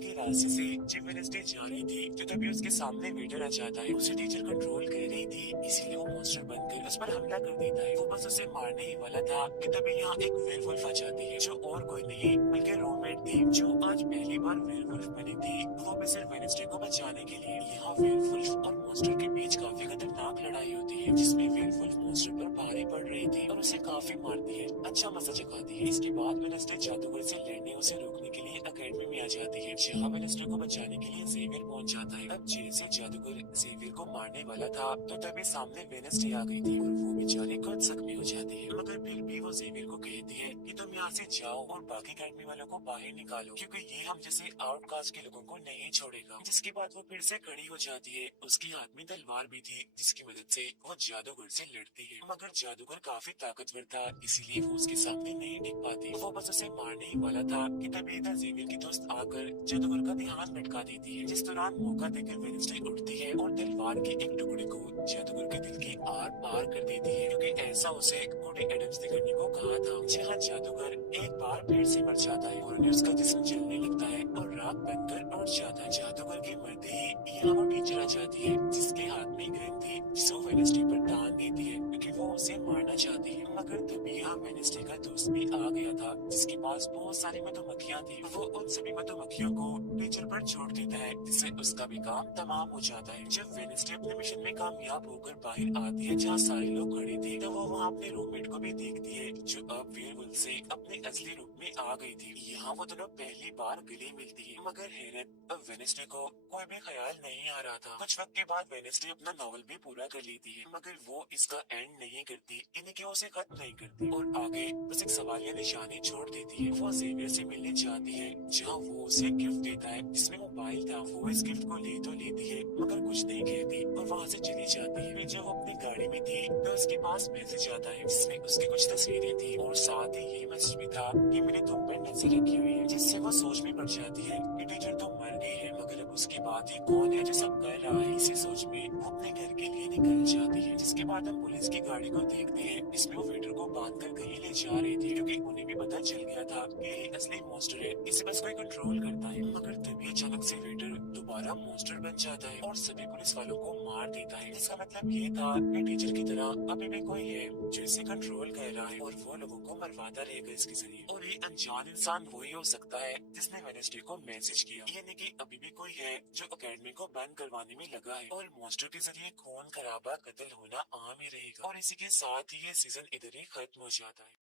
के रास्ते से जब वेडनेसडे जा रही थी तो तभी उसके सामने वेटर आ जाता है। उसे टीचर कंट्रोल कर रही थी इसीलिए वो मॉन्स्टर बनकर उस पर हमला कर देता है। वो बस उसे मारने ही वाला था कि तभी यहाँ एक वेयरवुल्फ आ जाती है जो और कोई नहीं बल्कि रोमेट थी जो आज पहली बार वेयरवुल्फ बनी थी, वो भी सिर्फ वेडनेसडे को बचाने के लिए। यहाँ वेयरवुल्फ और मॉन्स्टर के बीच काफी खतरनाक लड़ाई होती है जिसमें वेयरवुल्फ मॉन्स्टर पर भारी पड़ रही थी और उसे काफी मारती है, अच्छा मजा चखाती है। इसके बाद वेडनेसडे जादूगर से लड़ने उसे रोकने के लिए अकेडमी में आ जाती है जहाँ वेडनेसडे को बचाने के लिए जेवियर पहुंच जाता है। अब जैसे जादूगर जेवियर को मारने वाला था तो तभी सामने वेडनेसडे आ गई थी और वो बेचारी खुद जख्मी हो जाती है, मगर फिर भी वो जेवियर को कहती है कि तुम यहाँ से जाओ और बाकी अकेडमी वालों को बाहर निकालो क्योंकि ये हम जैसे आउटकास्ट के लोगों को नहीं छोड़ेगा। जिसके बाद वो फिर से खड़ी हो जाती है, उसके हाथ में तलवार भी थी जिसकी मदद से वो जादूगर से लड़ती है, मगर जादूगर काफी ताकतवर था इसीलिए वो उसके सामने नहीं टिक पाती। वो बस उसे मारने ही वाला था कि तभी इधर जेवियर की दोस्त आकर जादूगर का ध्यान भटका देती है, जिस दौरान मौका देकर वेडनेसडे उठती है और तलवार के एक टुकड़े को जादूगर के दिल के आर पार कर देती है क्योंकि ऐसा उसे गोडी एडम्स ने करने को कहा था। जहाँ जादूगर एक बार फिर से मर जाता है और उसका जिस्म जलने लगता है और राख बनकर उठ जाता है। जादूगर के मरते ही यहाँ वो टीचर आ जाती है जिसके हाथ में गन थी जिसे वो वेडनेसडे पर टांग देती है क्योंकि वो उसे मारना चाहती है, मगर तभी यहाँ वेडनेसडे का दोस्त भी आ गया था जिसके पास बहुत सारी मधुमक्खियां थी। वो उन सभी मधुमक्खियों को टीचर पर छोड़ देता है जिससे उसका भी काम तमाम हो जाता है। जब वेडनेसडे अपने मिशन में कामयाब होकर बाहर आती है जहाँ सारे लोग खड़े थे, तो वो वहाँ अपने रूममेट को भी देखती है जो अब वेयरवुल्फ से अपने असली रूप में आ गई थी। यहाँ वो दोनों पहली बार गले मिलती है, मगर हैरत अब वेडनेसडे को कोई भी ख्याल नहीं आ रहा था। कुछ वक्त के बाद वेडनेसडे अपना नॉवल भी पूरा कर लेती है, मगर वो इसका एंड नहीं करती, यानी कि वो उसे खत्म नहीं करती और आगे बस एक सवालिया निशानी छोड़ देती है। वो जेवियर से मिलने जाती है जहाँ वो उसे गिफ्ट देता है जिसमें मोबाइल था। वो इस गिफ्ट को ले तो लेती है मगर कुछ नहीं कहती और वहाँ से चली जाती है। फिर जब वो अपनी गाड़ी में थी तो उसके पास मैसेज आता है जिसमें उसकी कुछ तस्वीरें थी और साथ ही यही मैसेज भी था कि मैंने तुम पर नजर रखी हुई है, जिससे वो सोच में पड़ जाती है कि टीचर तो मर गई है। मगर अब उसके बाद ये कौन है जो सब कर रहा है, इसी सोच में वो अपने घर के लिए निकल जाती है। जिसके बाद हम पुलिस की गाड़ी को देखते हैं, इसमें वो वेटर को बांध कर कहीं ले जा रही थी क्योंकि उन्हें भी पता चल गया था कि ये असली मॉन्स्टर है, इसे बस कोई कंट्रोल करता है। मगर तभी अचानक से वेटर दोबारा मॉन्स्टर बन जाता है और सभी पुलिस वालों को मार देता है। इसका मतलब ये था कि टीचर की तरह अभी भी कोई है जो इसे कंट्रोल कर रहा है और वो लोगों को मरवाता रहेगा इसके जरिए। और ये अनजान इंसान वही हो सकता है जिसने वेडनेसडे को मैसेज किया, यानी कि अभी भी कोई है जो अकेडमी को बंद करवाने में लगा है और मॉन्स्टर के जरिए खून खराबा कत्ल होना आम ही रहेगा। और इसी के साथ ही ये सीजन इधर ही खत्म हो जाता है।